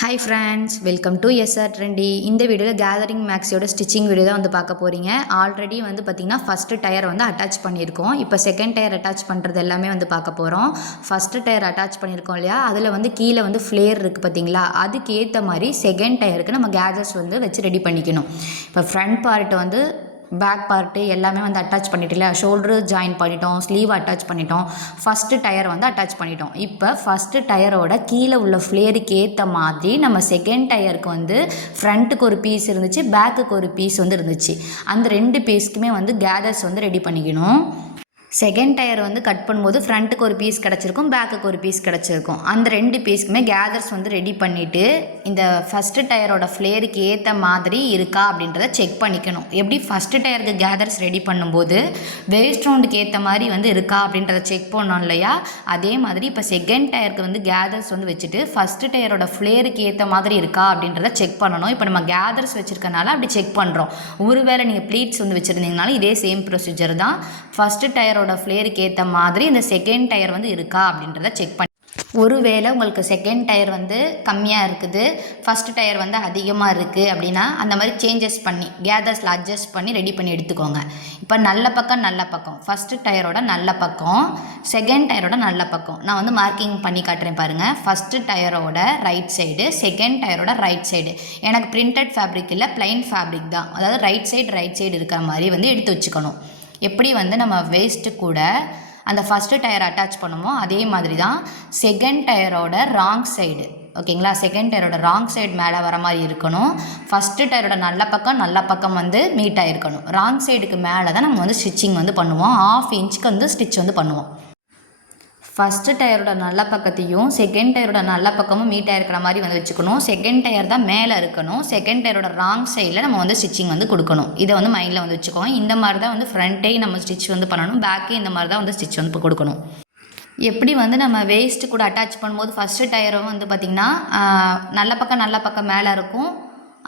Hi friends, welcome to SR trendy. இந்த வீடியோவில் gathering மேக்ஸியோட stitching video தான் வந்து பார்க்க போகிறீங்க. ஆல்ரெடி வந்து பார்த்திங்கன்னா ஃபஸ்ட்டு டயர் வந்து அட்டாச் பண்ணியிருக்கோம். இப்போ செகண்ட் டயர் அட்டாச் பண்ணுறது எல்லாமே வந்து பார்க்க போகிறோம். ஃபஸ்ட்டு டயர் அட்டாச் பண்ணியிருக்கோம் இல்லையா, அதில் வந்து கீழே வந்து ஃப்ளேர் இருக்குது பார்த்தீங்களா, அதுக்கு ஏற்ற மாதிரி செகண்ட் டயருக்கு நம்ம கேதர்ஸ் வந்து வச்சு ரெடி பண்ணிக்கணும். இப்போ ஃப்ரண்ட் பார்ட் வந்து பேக் பார்ட்டு எல்லாமே வந்து அட்டாச் பண்ணிட்டோம்ல, ஷோல்டரு ஜாயின் பண்ணிட்டோம், ஸ்லீவ் அட்டாச் பண்ணிட்டோம், ஃபஸ்ட்டு டயர் வந்து அட்டாச் பண்ணிட்டோம். இப்போ ஃபஸ்ட்டு டயரோட கீழே உள்ள ஃப்ளேருக்கு ஏற்ற மாதிரி நம்ம செகண்ட் டயருக்கு வந்து ஃப்ரண்ட்டுக்கு ஒரு பீஸ் இருந்துச்சு, பேக்குக்கு ஒரு பீஸ் வந்து இருந்துச்சு. அந்த ரெண்டு பீஸ்க்குமே வந்து கேதர்ஸ் வந்து ரெடி பண்ணிக்கணும். செகண்ட் டயர் வந்து கட் பண்ணும்போது ஃப்ரண்ட்டுக்கு ஒரு பீஸ் கிடச்சிருக்கும், பேக்குக்கு ஒரு பீஸ் கிடச்சிருக்கும். அந்த ரெண்டு பீஸ்க்குமே கேதர்ஸ் வந்து ரெடி பண்ணிவிட்டு இந்த ஃபஸ்ட்டு டயரோட ஃப்ளேருக்கு ஏற்ற மாதிரி இருக்கா அப்படின்றத செக் பண்ணிக்கணும். எப்படி ஃபஸ்ட்டு டயருக்கு கேதர்ஸ் ரெடி பண்ணும்போது வேஸ்ட் ரவுண்டுக்கு ஏற்ற மாதிரி வந்து இருக்கா அப்படின்றத செக் பண்ணோம் இல்லையா, அதே மாதிரி இப்போ செகண்ட் டயருக்கு வந்து கேதர்ஸ் வந்து வச்சுட்டு ஃபஸ்ட்டு டயரோட ஃப்ளேருக்கு ஏற்ற மாதிரி இருக்கா அப்படின்றத செக் பண்ணணும். இப்போ நம்ம கேதர்ஸ் வச்சுருக்கனால அப்படி செக் பண்ணுறோம். ஒருவேளை நீங்கள் ப்ளீட்ஸ் வந்து வச்சுருந்தீங்கனாலும் இதே சேம் ப்ரொசீஜர் தான். ஃபஸ்ட்டு டயரோட ஃப்ளேருக்கு ஏற்ற மாதிரி இந்த செகண்ட் டயர் வந்து இருக்கா அப்படின்றத செக் பண்ணி, ஒருவேளை உங்களுக்கு செகண்ட் டயர் வந்து கம்மியாக இருக்குது, ஃபஸ்ட் டயர் வந்து அதிகமாக இருக்குது அப்படின்னா அந்த மாதிரி சேஞ்சஸ் பண்ணி கேதர்ஸில் அட்ஜஸ்ட் பண்ணி ரெடி பண்ணி எடுத்துக்கோங்க. இப்போ நல்ல பக்கம் ஃபஸ்ட்டு டயரோட நல்ல பக்கம், செகண்ட் டயரோட நல்ல பக்கம் நான் வந்து மார்க்கிங் பண்ணி காட்டுறேன் பாருங்கள். ஃபஸ்ட்டு டயரோட ரைட் சைடு, செகண்ட் டயரோட ரைட் சைடு. எனக்கு பிரிண்டட் ஃபேப்ரிக் இல்லை, பிளைன் ஃபேப்ரிக் தான். அதாவது ரைட் சைடு இருக்கிற மாதிரி வந்து எடுத்து வச்சுக்கணும். எப்படி வந்து நம்ம வேஸ்ட்டு கூட அந்த ஃபஸ்ட்டு டயர் அட்டாச் பண்ணுமோ அதே மாதிரி தான் செகண்ட் டயரோட ராங் சைடு, ஓகேங்களா, செகண்ட் டயரோட ராங் சைடு மேலே வர மாதிரி இருக்கணும். ஃபஸ்ட்டு டயரோட நல்ல பக்கம் வந்து மீட் ஆகிருக்கணும். ராங் சைடுக்கு மேலே தான் நம்ம வந்து ஸ்டிச்சிங் வந்து பண்ணுவோம். 1/2 இன்ச்சுக்கு வந்து ஸ்டிச் வந்து பண்ணுவோம். ஃபஸ்ட்டு டயரோட நல்ல பக்கத்தையும் செகண்ட் டயரோட நல்ல பக்கமும் மீட் ஆகிருக்கிற மாதிரி வந்து வச்சுக்கணும். செகண்ட் டயர் தான் மேலே இருக்கணும். செகண்ட் டயரோட ராங் சைடில் நம்ம வந்து ஸ்டிச்சிங் வந்து கொடுக்கணும். இதை வந்து மைண்டில் வந்து வச்சுக்கோங்க. இந்த மாதிரி தான் வந்து ஃப்ரண்ட்டையும் நம்ம ஸ்டிச் வந்து பண்ணணும், பேக்கே இந்த மாதிரி தான் வந்து ஸ்டிச் வந்து கொடுக்கணும். எப்படி வந்து நம்ம வேஸ்ட்டு கூட அட்டாச் பண்ணும்போது ஃபஸ்ட்டு டயரும் வந்து பார்த்திங்கன்னா நல்ல பக்கம் மேலே இருக்கும்,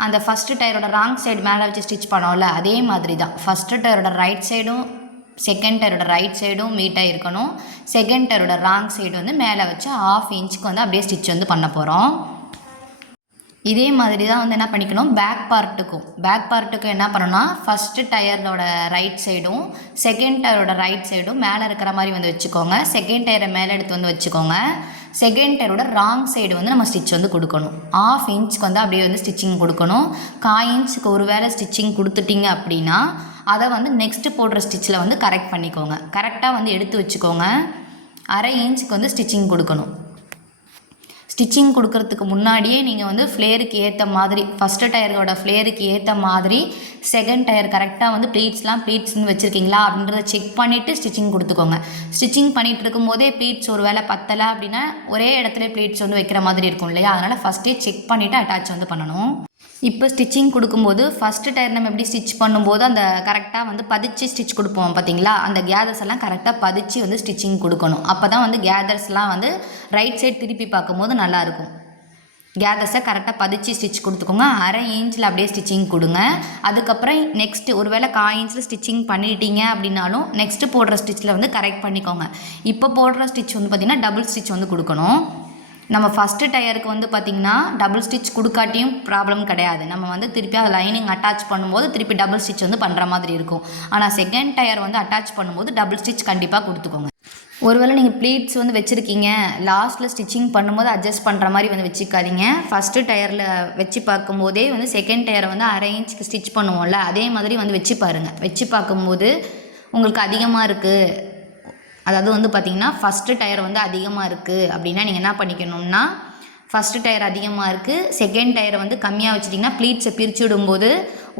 அந்த ஃபஸ்ட்டு டயரோட ராங் சைடு மேலே வச்சு ஸ்டிச் பண்ணோம்ல, அதே மாதிரி தான் ஃபஸ்ட்டு டயரோட ரைட் சைடும் செகண்ட் டயரோட ரைட் சைடும் மீட் ஆகிருக்கணும். செகண்ட் டயரோட ராங் சைடு வந்து மேலே வச்சு 1/2 இன்ச்சுக்கு வந்து அப்படியே ஸ்டிச் வந்து பண்ண போகிறோம். இதே மாதிரி தான் வந்து என்ன பண்ணிக்கணும், பேக் பார்ட்டுக்கும் என்ன பண்ணணும்னா ஃபஸ்ட்டு டயரோட ரைட் சைடும் செகண்ட் டயரோட ரைட் சைடும் மேலே இருக்கிற மாதிரி வந்து வச்சுக்கோங்க. செகண்ட் டயரை மேலே எடுத்து வந்து வச்சுக்கோங்க. செகண்ட் டயரோட ராங் சைடு வந்து நம்ம ஸ்டிச் வந்து கொடுக்கணும். 1/2 இன்ச்சுக்கு வந்து அப்படியே வந்து ஸ்டிச்சிங் கொடுக்கணும். 1/4 இன்ச்சுக்கு ஒரு வேளை ஸ்டிச்சிங் கொடுத்துட்டிங்க அப்படின்னா அதை வந்து நெக்ஸ்ட்டு போடுற ஸ்டிச்சில் வந்து கரெக்ட் பண்ணிக்கோங்க. கரெக்டாக வந்து எடுத்து வச்சுக்கோங்க. 1/2 இன்ச்சுக்கு வந்து ஸ்டிச்சிங் கொடுக்கணும். ஸ்டிச்சிங் கொடுக்கறதுக்கு முன்னாடியே நீங்கள் வந்து ஃப்ளேருக்கு ஏற்ற மாதிரி ஃபஸ்ட்டு டயரோட ஃப்ளேருக்கு ஏற்ற மாதிரி செகண்ட் டயர் கரெக்டாக வந்து ப்ளீட்ஸ்னு வச்சுருக்கீங்களா அப்படின்றத செக் பண்ணிவிட்டு ஸ்டிச்சிங் கொடுத்துக்கோங்க. ஸ்டிச்சிங் பண்ணிகிட்டு இருக்கும்போதே ப்ளீட்ஸ் ஒரு வேளை பத்தலை அப்படின்னா ஒரே இடத்துல ப்ளீட்ஸ் வந்து வைக்கிற மாதிரி இருக்கும் இல்லையா, அதனால் ஃபஸ்ட்டே செக் பண்ணிவிட்டு அட்டாச் வந்து பண்ணணும். இப்போ ஸ்டிச்சிங் கொடுக்கும்போது ஃபஸ்ட்டு டயர் நம்ம எப்படி ஸ்டிச் பண்ணும்போது அந்த கரெக்டாக வந்து பதிச்சு ஸ்டிச் கொடுப்போம் பார்த்தீங்களா, அந்த கேதர்ஸ் எல்லாம் கரெக்டாக பதிச்சு வந்து ஸ்டிச்சிங் கொடுக்கணும். அப்போ தான் வந்து கேதர்ஸ்லாம் வந்து ரைட் சைடு திருப்பி பார்க்கும்போது நல்லாயிருக்கும். கேதர்ஸை கரெக்டாக பதிச்சு ஸ்டிச் கொடுத்துக்கோங்க. 1/2 இன்ச்சில் அப்படியே ஸ்டிச்சிங் கொடுங்க. அதுக்கப்புறம் நெக்ஸ்ட்டு ஒரு வேளை 1/4 இன்ச்சில் ஸ்டிச்சிங் பண்ணிட்டீங்க அப்படின்னாலும் நெக்ஸ்ட்டு போடுற ஸ்டிச்சில் வந்து கரெக்ட் பண்ணிக்கோங்க. இப்போ போடுற ஸ்டிச் வந்து பார்த்திங்கன்னா டபுள் ஸ்டிச் வந்து கொடுக்கணும். நம்ம ஃபஸ்ட்டு டயருக்கு வந்து பார்த்திங்கன்னா டபுள் ஸ்டிச் கொடுக்காட்டியும் ப்ராப்ளம் கிடையாது. நம்ம வந்து திருப்பி அதை லைனிங் அட்டாச் பண்ணும்போது திருப்பி டபுள் ஸ்டிச் வந்து பண்ணுற மாதிரி இருக்கும். ஆனால் செகண்ட் டயர் வந்து அட்டாச் பண்ணும்போது டபுள் ஸ்டிச் கண்டிப்பாக கொடுத்துக்கோங்க. ஒருவேளை நீங்கள் ப்ளீட்ஸ் வந்து வச்சுருக்கீங்க, லாஸ்ட்டில் ஸ்டிச்சிங் பண்ணும்போது அட்ஜஸ்ட் பண்ணுற மாதிரி வந்து வச்சுக்காதீங்க. ஃபஸ்ட்டு டயரில் வச்சு பார்க்கும்போதே வந்து செகண்ட் டயரை வந்து 1/2 இன்ச்சுக்கு ஸ்டிச் பண்ணுவோம்ல, அதே மாதிரி வந்து வச்சு பாருங்கள். வச்சு பார்க்கும்போது உங்களுக்கு அதிகமாக இருக்குது, அதாவது வந்து பார்த்திங்கன்னா ஃபஸ்ட்டு டயர் வந்து அதிகமாக இருக்குது அப்படின்னா நீங்கள் என்ன பண்ணிக்கணும்னா, ஃபஸ்ட்டு டயர் அதிகமாக இருக்குது, செகண்ட் டயரை வந்து கம்மியாக வச்சுட்டிங்கன்னா ப்ளீட்ஸை பிரித்து விடும்போது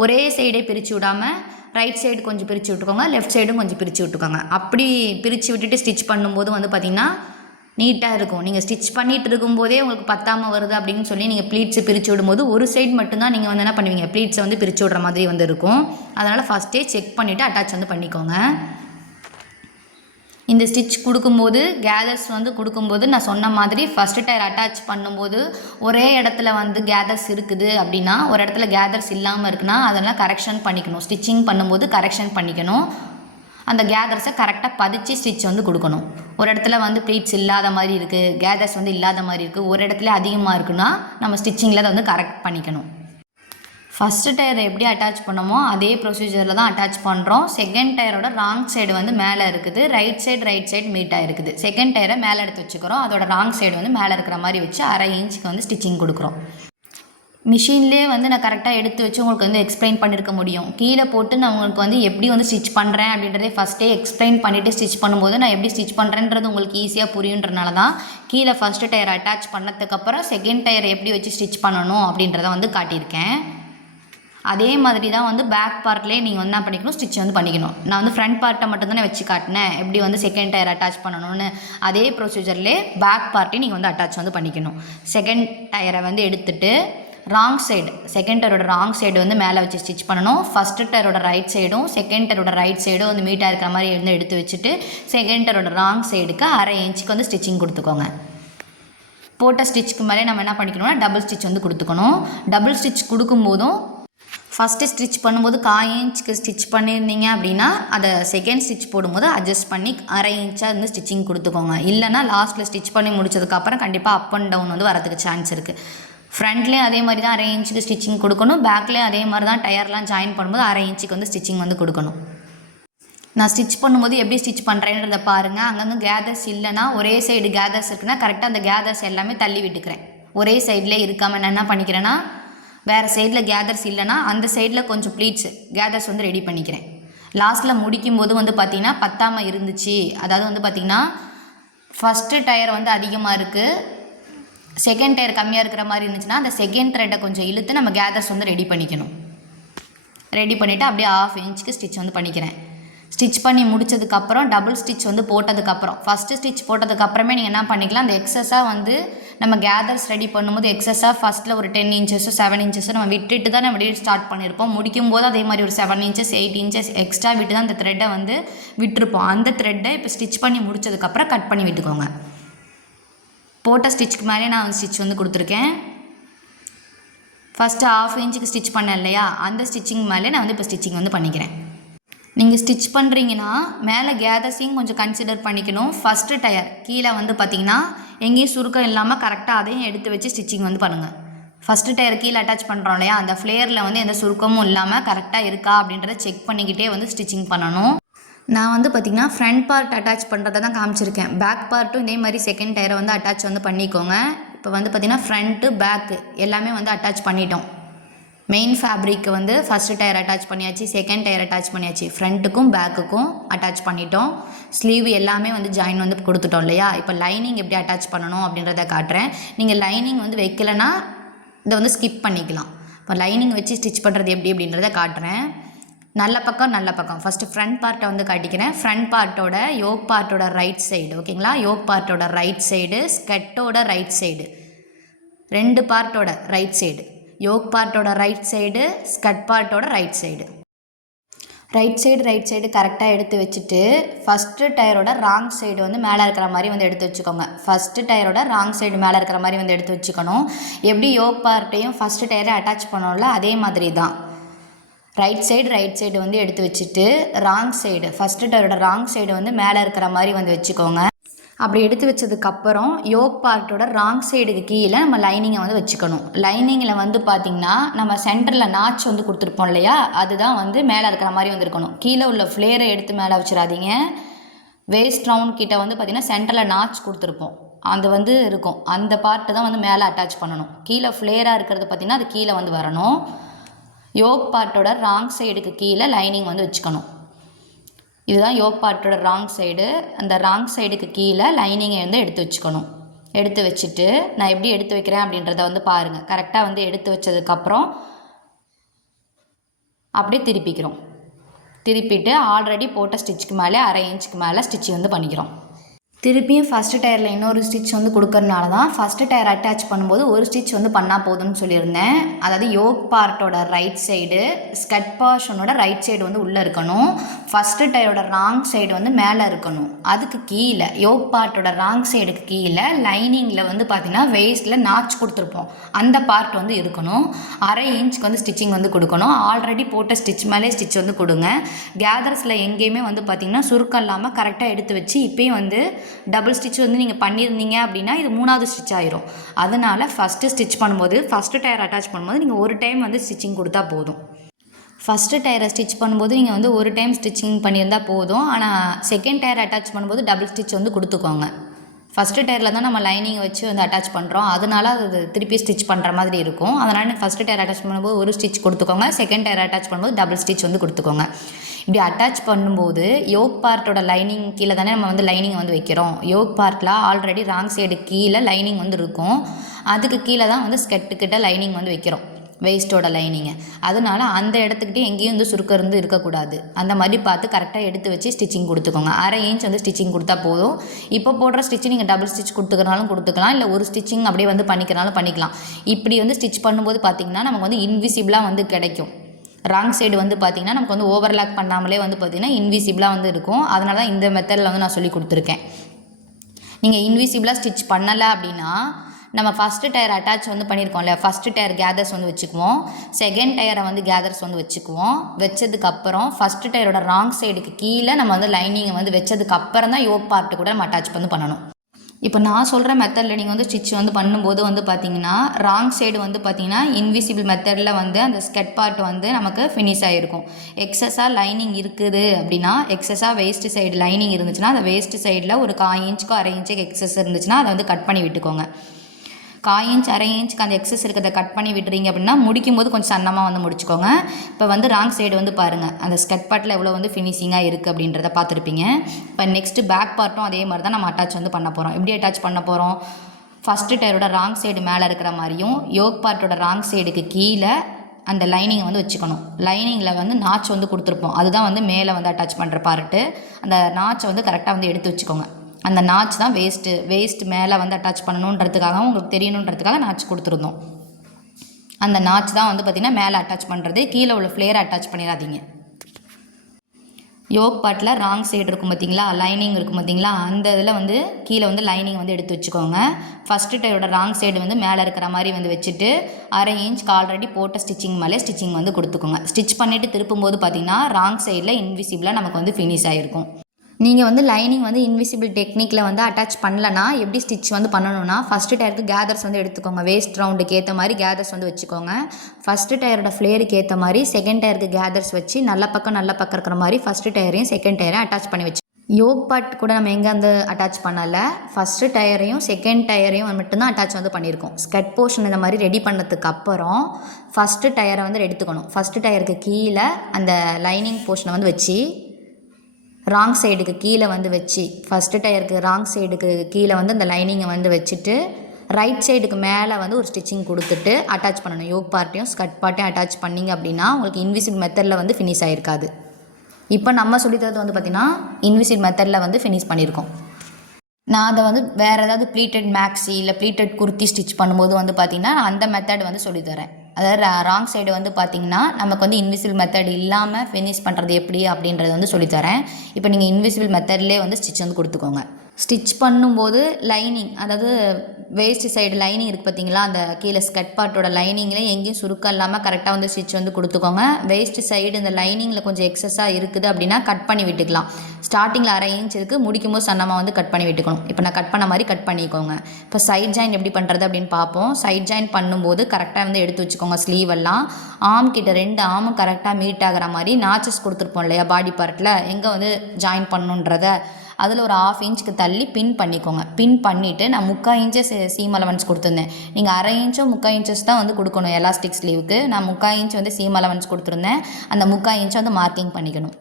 ஒரே சைடே பிரித்து விடாமல் ரைட் சைடு கொஞ்சம் பிரித்து விட்டுக்கோங்க, லெஃப்ட் சைடும் கொஞ்சம் பிரித்து விட்டுக்கோங்க. அப்படி பிரித்து விட்டுட்டு ஸ்டிச் பண்ணும்போது வந்து பார்த்திங்கன்னா நீட்டாக இருக்கும். நீங்கள் ஸ்டிச் பண்ணிகிட்டு இருக்கும்போதே உங்களுக்கு பத்தாமல் வருது அப்படின்னு சொல்லி நீங்கள் ப்ளீட்ஸை பிரித்து விடும்போது ஒரு சைடு மட்டும்தான் நீங்கள் வந்து என்ன பண்ணுவீங்க, ப்ளீட்ஸை வந்து பிரித்து விடுற மாதிரி வந்து இருக்கும். அதனால் ஃபஸ்ட்டே செக் பண்ணிவிட்டு அட்டாச் வந்து பண்ணிக்கோங்க. இந்த ஸ்டிச் கொடுக்கும்போது கேதர்ஸ் வந்து கொடுக்கும்போது நான் சொன்ன மாதிரி ஃபஸ்ட்டு டயர் அட்டாச் பண்ணும்போது ஒரே இடத்துல வந்து கேதர்ஸ் இருக்குது அப்படின்னா, ஒரு இடத்துல கேதர்ஸ் இல்லாமல் இருக்குன்னா அதெல்லாம் கரெக்ஷன் பண்ணிக்கணும். ஸ்டிச்சிங் பண்ணும்போது கரெக்ஷன் பண்ணிக்கணும். அந்த கேதர்ஸை கரெக்டாக பதிச்சு ஸ்டிச் வந்து கொடுக்கணும். ஒரு இடத்துல வந்து ப்ளீட்ஸ் இல்லாத மாதிரி இருக்குது, கேதர்ஸ் வந்து இல்லாத மாதிரி இருக்குது, ஒரு இடத்துல அதிகமாக இருக்குன்னா நம்ம ஸ்டிச்சிங்கில் அதை வந்து கரெக்ட் பண்ணிக்கணும். ஃபஸ்ட்டு டயரை எப்படி அட்டாச் பண்ணமோ அதே ப்ரொசீஜரில் தான் அட்டாச் பண்ணுறோம். செகண்ட் டயரோட ராங் சைடு வந்து மேலே இருக்குது, ரைட் சைடு மீட் ஆகிருக்குது. செகண்ட் டயரை மேலே எடுத்து வச்சுக்கிறோம், அதோட ராங் சைடு வந்து மேலே இருக்கிற மாதிரி வச்சு 1/2 இன்ச்சுக்கு வந்து ஸ்டிச்சிங் கொடுக்குறோம். மிஷின்லேயே வந்து நான் கரெக்டாக எடுத்து வச்சு உங்களுக்கு வந்து எக்ஸ்பிளைன் பண்ணியிருக்க முடியும். கீழே போட்டு நான் உங்களுக்கு வந்து எப்படி வந்து ஸ்டிச் பண்ணுறேன் அப்படின்றதே ஃபஸ்ட்டே எக்ஸ்பிளைன் பண்ணிவிட்டு ஸ்டிச் பண்ணும்போது நான் எப்படி ஸ்டிச் பண்ணுறேன்றது உங்களுக்கு ஈஸியாக புரியுன்றனால தான் கீழே ஃபஸ்ட்டு டயர் அட்டாச் பண்ணதுக்கப்புறம் செகண்ட் டயரை எப்படி வச்சு ஸ்டிச் பண்ணணும் அப்படின்றத வந்து காட்டியிருக்கேன். அதே மாதிரி தான் வந்து பேக் பார்ட்லேயே நீங்கள் வந்து என்ன பண்ணிக்கணும், ஸ்டிச் வந்து பண்ணிக்கணும். நான் வந்து ஃப்ரண்ட் பார்ட்டை மட்டும்தானே வச்சு காட்டினேன் எப்படி வந்து செகண்ட் டயர் அட்டாச் பண்ணணும்னு. அதே ப்ரொசீஜர்லேயே பேக் பார்ட்டையும் நீங்கள் வந்து அட்டாச் வந்து பண்ணிக்கணும். செகண்ட் டயரை வந்து எடுத்துகிட்டு ராங் சைடு, செகண்ட் டயரோட ராங் சைடு வந்து மேலே வச்சு ஸ்டிச் பண்ணணும். ஃபஸ்ட்டு டயரோட ரைட் சைடும் செகண்ட் டயரோட ரைட் சைடும் வந்து மீட்டாக இருக்கிற மாதிரி வந்து எடுத்து வச்சுட்டு செகண்ட் டயரோட ராங் சைடுக்கு 1/2 இன்ச்சுக்கு வந்து ஸ்டிச்சிங் கொடுத்துக்கோங்க. போட்ட ஸ்டிச்சுக்கு மேலே நம்ம என்ன பண்ணிக்கணும்னா டபுள் ஸ்டிச் வந்து கொடுத்துக்கணும். டபுள் ஸ்டிச் கொடுக்கும்போதும் ஃபஸ்ட்டு ஸ்டிச் பண்ணும்போது 1/4 இன்ச்சுக்கு ஸ்டிச் பண்ணியிருந்தீங்க அப்படின்னா அதை செகண்ட் ஸ்டிச் போடும்போது அட்ஜஸ்ட் பண்ணி 1/2 இன்ச்சாக வந்து ஸ்டிச்சிங் கொடுத்துக்கோங்க. இல்லைனா லாஸ்ட்டில் ஸ்டிச் பண்ணி முடிச்சதுக்கப்புறம் கண்டிப்பாக அப் அண்ட் டவுன் வந்து வரதுக்கு சான்ஸ் இருக்குது. ஃப்ரண்ட்லேயும் அதே மாதிரி தான் 1/2 இன்ச்சுக்கு ஸ்டிச்சிங் கொடுக்கணும். பேக்லேயும் அதே மாதிரி தான் டயர்லாம் ஜாயின் பண்ணும்போது 1/2 இன்ச்சுக்கு வந்து ஸ்டிச்சிங் வந்து கொடுக்கணும். நான் ஸ்டிச் பண்ணும்போது எப்படி ஸ்டிச் பண்ணுறேன்றதை பாருங்கள். அங்கங்கே கேதர்ஸ் இல்லைனா ஒரே சைடு கேதர்ஸ் இருக்குன்னா கரெக்டாக அந்த கேதர்ஸ் எல்லாமே தள்ளி விட்டுக்கிறேன். ஒரே சைட்லேயே இருக்காமல் நான் என்ன பண்ணிக்கிறேன்னா வேறு சைடில் கேதர்ஸ் இல்லைனா அந்த சைடில் கொஞ்சம் ப்ளீட்ஸ் கேதர்ஸ் வந்து ரெடி பண்ணிக்கிறேன். லாஸ்ட்டில் முடிக்கும்போது வந்து பார்த்திங்கன்னா பத்தாமல் இருந்துச்சு, அதாவது வந்து பார்த்திங்கன்னா ஃபஸ்ட்டு டயர் வந்து அதிகமாக இருக்குது, செகண்ட் டயர் கம்மியாக இருக்கிற மாதிரி இருந்துச்சுன்னா அந்த செகண்ட் த்ரெட்டை கொஞ்சம் இழுத்து நம்ம கேதர்ஸ் வந்து ரெடி பண்ணிக்கணும். ரெடி பண்ணிவிட்டு அப்படியே 1/2 இன்ச்சுக்கு ஸ்டிச் வந்து பண்ணிக்கிறேன். ஸ்டிச் பண்ணி முடிச்சதுக்கப்புறம் டபுள் ஸ்டிச் வந்து போட்டதுக்கப்புறம் ஃபஸ்ட்டு ஸ்டிச் போட்டதுக்கப்புறமே நீங்கள் என்ன பண்ணிக்கலாம், அந்த எக்ஸஸாக வந்து நம்ம கேதர்ஸ் ரெடி பண்ணும்போது எக்ஸஸாக ஃபஸ்ட்டில் ஒரு 10 இன்ச்சஸோ 7 இன்ச்சஸோ நம்ம விட்டுட்டு தான் நம்ம ஸ்டார்ட் பண்ணியிருப்போம். முடிக்கும் போது அதே மாதிரி ஒரு 7 இன்ச்சஸ் 8 இன்ச்சஸ் எக்ஸ்ட்ரா விட்டு தான் அந்த த்ரெட்டை வந்து விட்டுருப்போம். அந்த த்ரெட்டை இப்போ ஸ்டிச் பண்ணி முடிச்சதுக்கப்புறம் கட் பண்ணி விட்டுக்கோங்க. போட்ட ஸ்டிச்சுக்கு மேலே நான் ஸ்டிச் வந்து கொடுத்துருக்கேன். ஃபஸ்ட்டு 1/2 இன்ச்சுக்கு ஸ்டிச் பண்ணேன் இல்லையா, அந்த ஸ்டிச்சிங் மேலே நான் வந்து இப்போ ஸ்டிச்சிங் வந்து பண்ணிக்கிறேன். நீங்கள் ஸ்டிச் பண்ணுறீங்கன்னா மேலே கேதர்ஸையும் கொஞ்சம் கன்சிடர் பண்ணிக்கணும். ஃபஸ்ட்டு டயர் கீழே வந்து பார்த்திங்கன்னா எங்கேயும் சுருக்கம் இல்லாமல் கரெக்டாக அதையும் எடுத்து வச்சு ஸ்டிச்சிங் வந்து பண்ணுங்கள். ஃபஸ்ட்டு டயர் கீழே அட்டாச் பண்ணுறோம் இல்லையா, அந்த ஃப்ளேயரில் வந்து எந்த சுருக்கமும் இல்லாமல் கரெக்டாக இருக்கா அப்படின்றத செக் பண்ணிக்கிட்டே வந்து ஸ்டிச்சிங் பண்ணணும். நான் வந்து பார்த்திங்கன்னா ஃப்ரண்ட் பார்ட் அட்டாச் பண்ணுறதை தான் காமிச்சிருக்கேன். பேக் பார்ட்டும் இதே மாதிரி செகண்ட் டயரை வந்து அட்டாச் வந்து பண்ணிக்கோங்க. இப்போ வந்து பார்த்திங்கன்னா ஃப்ரண்ட்டு பேக்கு எல்லாமே வந்து அட்டாச் பண்ணிட்டோம். மெயின் ஃபேப்ரிக்கு வந்து ஃபஸ்ட்டு டயர் அட்டாச் பண்ணியாச்சு, செகண்ட் டயர் அட்டாச் பண்ணியாச்சு, ஃப்ரண்ட்டுக்கும் பேக்குக்கும் அட்டாச் பண்ணிட்டோம். ஸ்லீவ் எல்லாமே வந்து ஜாயின் வந்து கொடுத்துட்டோம் இல்லையா. இப்போ லைனிங் எப்படி அட்டாச் பண்ணணும் அப்படின்றத காட்டுறேன். நீங்கள் லைனிங் வந்து வைக்கலைன்னா இதை வந்து ஸ்கிப் பண்ணிக்கலாம். இப்போ லைனிங் வச்சு ஸ்டிச் பண்ணுறது எப்படி அப்படின்றத காட்டுறேன். நல்ல பக்கம் ஃபஸ்ட்டு ஃப்ரண்ட் பார்ட்டை வந்து காட்டிக்கிறேன். ஃப்ரண்ட் பார்ட்டோட யோக் பார்ட்டோட ரைட் சைடு, ஓகேங்களா, யோக் பார்ட்டோட ரைட் சைடு, ஸ்கர்ட்டோட ரைட் சைடு, 2 பார்ட்டோட ரைட் சைடு, யோக் பார்ட்டோட ரைட் சைடு, ஸ்கர்ட் பார்ட்டோட ரைட் சைடு கரெக்டாக எடுத்து வச்சுட்டு ஃபஸ்ட்டு டயரோட ராங் சைடு வந்து மேலே இருக்கிற மாதிரி வந்து எடுத்து வச்சுக்கோங்க. ஃபஸ்ட்டு டயரோட ராங் சைடு மேலே இருக்கிற மாதிரி வந்து எடுத்து வச்சுக்கணும். எப்படி யோக் பார்ட்டையும் ஃபஸ்ட்டு டயரை அட்டாச் பண்ணோம்ல அதே மாதிரி தான் ரைட் சைடு வந்து எடுத்து வச்சுட்டு ராங் சைடு ஃபஸ்ட்டு டயரோட ராங் சைடு வந்து மேலே இருக்கிற மாதிரி வந்து வச்சுக்கோங்க. அப்படி எடுத்து வச்சதுக்கப்புறம் யோக் பார்ட்டோட ராங் சைடுக்கு கீழே நம்ம லைனிங்கை வந்து வச்சுக்கணும். லைனிங்கில் வந்து பார்த்திங்கன்னா நம்ம சென்டரில் நாச் வந்து கொடுத்துருப்போம் இல்லையா, அதுதான் வந்து மேலே இருக்கிற மாதிரி வந்துருக்கணும். கீழே உள்ள ஃப்ளேரை எடுத்து மேலே வச்சிடாதீங்க. வேஸ்ட் ரவுண்ட் கிட்ட வந்து பார்த்திங்கன்னா சென்டரில் நாச் கொடுத்துருப்போம், அது வந்து இருக்கும், அந்த பார்ட்டு தான் வந்து மேலே அட்டாச் பண்ணணும். கீழே ஃப்ளேராக இருக்கிறது பார்த்திங்கன்னா அது கீழே வந்து வரணும். யோக் பார்ட்டோட ராங் சைடுக்கு கீழே லைனிங் வந்து வச்சுக்கணும். இதுதான் யோக் பார்ட்டோட ராங் சைடு. அந்த ராங் சைடுக்கு கீழே லைனிங்கை வந்து எடுத்து வச்சுக்கணும். எடுத்து வச்சுட்டு நான் எப்படி எடுத்து வைக்கிறேன் அப்படின்றத வந்து பாருங்கள். கரெக்டாக வந்து எடுத்து வச்சதுக்கப்புறம் அப்படியே திருப்பிட்டு ஆல்ரெடி போட்ட ஸ்டிச்சுக்கு மேலே 1/2 இன்ச்சுக்கு மேலே ஸ்டிச் வந்து பண்ணிக்கிறோம். திருப்பியும் ஃபஸ்ட்டு டயரில் இன்னொரு ஸ்டிச் வந்து கொடுக்கறனால தான் ஃபஸ்ட்டு டயர் அட்டாச் பண்ணும்போது ஒரு ஸ்டிச் வந்து பண்ணால் போதும்னு சொல்லியிருந்தேன். அதாவது யோக் பார்ட்டோட ரைட் சைடு ஸ்கட் போர்ஷனோட ரைட் சைடு வந்து உள்ளே இருக்கணும். ஃபஸ்ட்டு டயரோட ராங் சைடு வந்து மேலே இருக்கணும். அதுக்கு கீழே யோக் பார்ட்டோட ராங் சைடுக்கு கீழே லைனிங்கில் வந்து பார்த்திங்கன்னா வெயிஸ்ட்டில் நாச் கொடுத்துருப்போம், அந்த பார்ட் வந்து இருக்கணும். 1/2 இன்ச்சுக்கு வந்து ஸ்டிச்சிங் வந்து கொடுக்கணும். ஆல்ரெடி போட்ட ஸ்டிச் மேலே ஸ்டிச் வந்து கொடுங்க. கேதர்ஸில் எங்கேயுமே வந்து பார்த்திங்கன்னா சுருக்கம் இல்லாமல் கரெக்டாக எடுத்து வச்சு இப்போயும் வந்து டபுள் ஸ்டிச் வந்து நீங்கள் பண்ணியிருந்தீங்க அப்படின்னா இது 3வது ஸ்டிச் ஆயிரும். அதனால் ஃபஸ்ட்டு ஸ்டிச் பண்ணும்போது ஃபஸ்ட்டு டயர் அட்டாச் பண்ணும்போது நீங்கள் ஒரு டைம் வந்து ஸ்டிச்சிங் கொடுத்தா போதும். ஃபஸ்ட்டு டயரை ஸ்டிச் பண்ணும்போது நீங்கள் வந்து ஒரு டைம் ஸ்டிச்சிங் பண்ணியிருந்தால் போதும். ஆனால் செகண்ட் டயர் அட்டாச் பண்ணும்போது டபுள் ஸ்டிச் வந்து கொடுத்துக்கோங்க. ஃபஸ்ட்டு டயரில் தான் நம்ம லைனிங் வச்சு வந்து அட்டாச் பண்ணுறோம், அதனால அது திருப்பி ஸ்டிச் பண்ணுற மாதிரி இருக்கும். அதனால் ஃபஸ்ட்டு டயர் அட்டாச் பண்ணும்போது ஒரு ஸ்டிச் கொடுத்துக்கோங்க, செகண்ட் டயர் அட்டாச் பண்ணும்போது டபுள் ஸ்டிச் வந்து கொடுத்துக்கோங்க. இப்படி அட்டாச் பண்ணும்போது யோக் பார்ட்டோட லைனிங் கீழே தானே நம்ம வந்து லைனிங் வந்து வைக்கிறோம். யோக் பார்ட்டில் ஆல்ரெடி ராங் சைடு கீழே லைனிங் வந்து இருக்கும், அதுக்கு கீழே தான் வந்து ஸ்கெட்டுக்கிட்ட லைனிங் வந்து வைக்கிறோம், வெயிஸ்ட்டோட லைனிங்கு. அதனால் அந்த இடத்துக்கிட்டே எங்கேயும் வந்து சுருக்கம் இருந்து இருக்கக்கூடாது. அந்த மாதிரி பார்த்து கரெக்டாக எடுத்து வச்சு ஸ்டிச்சிங் கொடுத்துக்கோங்க. 1/2 இன்ச் வந்து ஸ்டிச்சிங் கொடுத்தா போதும். இப்போ போடுற ஸ்டிச்சு நீங்கள் டபுள் ஸ்டிச் கொடுத்துக்கிறனாலும் கொடுத்துக்கலாம், இல்லை ஒரு ஸ்டிச்சிங் அப்படியே வந்து பண்ணிக்கிறனாலும் பண்ணிக்கலாம். இப்படி வந்து ஸ்டிச் பண்ணும்போது பார்த்திங்கன்னா நமக்கு வந்து இன்விசிபிளாக வந்து கிடைக்கும். ராங் சைடு வந்து பார்த்திங்கன்னா நமக்கு வந்து ஓவர்லாக் பண்ணாமலே வந்து பார்த்திங்கன்னா இன்விசிபிளாக வந்து இருக்கும். அதனால தான் இந்த மெத்தடில் வந்து நான் சொல்லி கொடுத்துருக்கேன். நீங்கள் இன்விசிபிளாக ஸ்டிச் பண்ணலை அப்படின்னா நம்ம ஃபஸ்ட்டு டயர் அட்டாச் வந்து பண்ணியிருக்கோம்ல, ஃபஸ்ட்டு டயர் கேதர்ஸ் வந்து வச்சுக்குவோம், செகண்ட் டயரை வந்து கேதர்ஸ் வந்து வச்சுக்குவோம். வச்சதுக்கப்புறம் ஃபஸ்ட்டு டயரோட ராங் சைடுக்கு கீழே நம்ம வந்து லைனிங்கை வந்து வச்சதுக்கப்புறம் தான் யோக் பார்ட்டு கூட நம்ம அட்டாச் வந்து பண்ணணும். இப்போ நான் சொல்கிற மெத்தடில் நீங்கள் வந்து ஸ்டிச் வந்து பண்ணும்போது வந்து பார்த்திங்கன்னா ராங் சைடு வந்து பார்த்திங்கன்னா இன்விசிபிள் மெத்தடில் வந்து அந்த ஸ்கெட் பார்ட் வந்து நமக்கு ஃபினிஷ் ஆகிருக்கும். எக்ஸஸாக லைனிங் இருக்குது அப்படின்னா, எக்ஸஸாக வேஸ்ட்டு சைடு லைனிங் இருந்துச்சுன்னா அந்த வேஸ்ட்டு சைடில் ஒரு 1/4 இன்ச்சுக்கோ 1/2 இன்ச்சுக்கு எக்ஸஸ் இருந்துச்சுன்னா அதை வந்து கட் பண்ணி விட்டுக்கோங்க. 1/4 இன்ச் 1/2 இன்ச்சுக்கு அந்த எக்ஸஸ் இருக்கிறத கட் பண்ணி விட்டுறீங்க அப்படின்னா முடிக்கும் போது கொஞ்சம் சன்னமாக வந்து முடிச்சுக்கோங்க. இப்போ வந்து ராங் சைடு வந்து பாருங்கள், அந்த ஸ்கட் பார்ட்டில் எவ்வளோ வந்து ஃபினிஷிங்காக இருக்குது அப்படின்றத பார்த்துருப்பீங்க. இப்போ நெக்ஸ்ட்டு பேக் பார்ட்டும் அதே மாதிரி தான் நம்ம அட்டாச் வந்து பண்ண போகிறோம். எப்படி அட்டாச் பண்ண போகிறோம்? ஃபஸ்ட்டு டயரோட ராங் சைடு மேலே இருக்கிற மாதிரியும் யோக் பார்ட்டோட ராங் சைடுக்கு கீழே அந்த லைனிங்கை வந்து வச்சுக்கணும். லைனிங்கில் வந்து நாச் வந்து கொடுத்துருப்போம், அதுதான் வந்து மேலே வந்து அட்டாச் பண்ணுற பார்ட்டு. அந்த நாச்சை வந்து கரெக்டாக வந்து எடுத்து வச்சுக்கோங்க. அந்த நாச் தான் வேஸ்ட்டு மேலே வந்து அட்டாச் பண்ணணுன்றதுக்காக உங்களுக்கு தெரியணுன்றதுக்காக நாச் கொடுத்துருந்தோம். அந்த நாச் தான் வந்து பார்த்திங்கன்னா மேலே அட்டாச் பண்ணுறது, கீழே உள்ள ஃப்ளேரை அட்டாச் பண்ணிடாதீங்க. யோக் பார்ட்டில் ராங் சைடு இருக்கும் பார்த்திங்களா, லைனிங் இருக்கும் பார்த்திங்களா, அந்த இதில் வந்து கீழே வந்து லைனிங் வந்து எடுத்து வச்சுக்கோங்க. ஃபஸ்ட்டு டயரோட ராங் சைடு வந்து மேலே இருக்கிற மாதிரி வந்து வச்சுட்டு 1/2 இன்ச்சுக்கு ஆல்ரெடி போட்ட ஸ்டிச்சிங் மேலே ஸ்டிச்சிங் வந்து கொடுத்துக்கோங்க. ஸ்டிச் பண்ணிவிட்டு திருப்பும்போது பார்த்திங்கன்னா ராங் சைடில் இன்விசிபிளாக நமக்கு வந்து ஃபினிஷ் ஆகிருக்கும். நீங்கள் வந்து லைனிங் வந்து இன்விசிபிள் டெக்னிக்கில் வந்து அட்டாச் பண்ணலன்னா எப்படி ஸ்டிச் வந்து பண்ணணும்னா, ஃபஸ்ட்டு டயருக்கு கேதர்ஸ் வந்து எடுத்துக்கோங்க. வேஸ்ட் ரவுண்டுக்கு ஏற்ற மாதிரி கேதர்ஸ் வந்து வச்சுக்கோங்க. ஃபஸ்ட்டு டயரோட ஃப்ளேருக்கு ஏற்ற மாதிரி செகண்ட் டயருக்கு கேதர்ஸ் வச்சு நல்ல பக்கம் இருக்கிற மாதிரி ஃபஸ்ட்டு டயரையும் செகண்ட் டயரையும் அட்டாச் பண்ணி வச்சு. யோக் பார்ட் கூட நம்ம எங்கே வந்து அட்டாச் பண்ணலை, ஃபஸ்ட்டு டயரையும் செகண்ட் டயரையும் மட்டும்தான் அட்டாச் வந்து பண்ணியிருக்கோம். ஸ்கட் போர்ஷன் இந்த மாதிரி ரெடி பண்ணதுக்கு அப்புறம் ஃபஸ்ட்டு டயரை வந்து எடுத்துக்கணும். ஃபஸ்ட்டு டயருக்கு கீழே அந்த லைனிங் போர்ஷனை வந்து வச்சு ராங் சைடுக்கு கீழே வந்து வச்சு, ஃபஸ்ட்டு டயருக்கு ராங் சைடுக்கு கீழே வந்து அந்த லைனிங்கை வந்து வச்சுட்டு ரைட் சைடுக்கு மேலே வந்து ஒரு ஸ்டிச்சிங் கொடுத்துட்டு அட்டாச் பண்ணணும். யோக் பார்ட்டையும் ஸ்கட் பார்ட்டையும் அட்டாச் பண்ணிங்க அப்படின்னா உங்களுக்கு இன்விசிபிள் மெத்தடில் வந்து ஃபினிஷ் ஆகிருக்காது. இப்போ நம்ம சொல்லித்தரது வந்து பார்த்திங்கன்னா இன்விசிபிள் மெத்தடில் வந்து ஃபினிஷ் பண்ணியிருக்கோம். நான் அதை வந்து வேறு ஏதாவது ப்ளீட்டட் மேக்ஸி இல்லை ப்ளீட்டட் குர்த்தி ஸ்டிச் பண்ணும்போது வந்து பார்த்திங்கன்னா அந்த மெத்தட் வந்து சொல்லித்தரேன். அதாவது ராங் சைடு வந்து பார்த்திங்கன்னா நமக்கு வந்து இன்விசிபிள் மெத்தட் இல்லாமல் ஃபினிஷ் பண்ணுறது எப்படி அப்படின்றத வந்து சொல்லித்தரேன். இப்போ நீங்கள் இன்விசிபிள் மெத்தட்லேயே வந்து ஸ்டிச் வந்து கொடுத்துக்கோங்க. ஸ்டிச் பண்ணும்போது லைனிங், அதாவது வேஸ்ட் சைடு லைனிங் இருக்குது பார்த்திங்களா, அந்த கீழே ஸ்கட் பார்ட்டோட லைனிங்கில் எங்கேயும் சுருக்கம் இல்லாமல் கரெக்டாக வந்து ஸ்டிச் வந்து கொடுத்துக்கோங்க. வேஸ்ட் சைடு இந்த லைனிங்கில் கொஞ்சம் எக்ஸஸாக இருக்குது அப்படின்னா கட் பண்ணி விட்டுக்கலாம். ஸ்டார்டிங்கில் 1/2 இன்ச் இருக்குது, முடிக்கும்போது சன்னமாக வந்து கட் பண்ணி விட்டுக்கணும். இப்போ நான் கட் பண்ண மாதிரி கட் பண்ணிக்கோங்க. இப்போ சைட் ஜாயின் எப்படி பண்ணுறது அப்படின்னு பார்ப்போம். சைட் ஜாயின் பண்ணும்போது கரெக்டாக வந்து எடுத்து வச்சுக்கோங்க. ஸ்லீவ் எல்லாம் ஆம் கிட்ட 2 ஆமும் கரெக்டாக மீட் ஆகிற மாதிரி நாச்சஸ் கொடுத்துருப்போம் இல்லையா பாடி பார்ட்டில், எங்கே வந்து ஜாயின் பண்ணணுன்றத அதில் ஒரு 1/2 இன்ச்சுக்கு தள்ளி பின் பண்ணிக்கோங்க. பின் பண்ணிவிட்டு நான் 3/4 இன்ச்சஸ் சீம் அலவன்ஸ் கொடுத்துருந்தேன். நீங்கள் 1/2 இன்ச்சோ 3/4 இன்ச்சஸ் தான் வந்து கொடுக்கணும் எலாஸ்டிக் ஸ்லீவுக்கு. நான் 3/4 இன்ச் வந்து சீம் அலவன்ஸ் கொடுத்துருந்தேன். அந்த 3/4 இன்ச்சை வந்து மார்க்கிங் பண்ணிக்கணும்.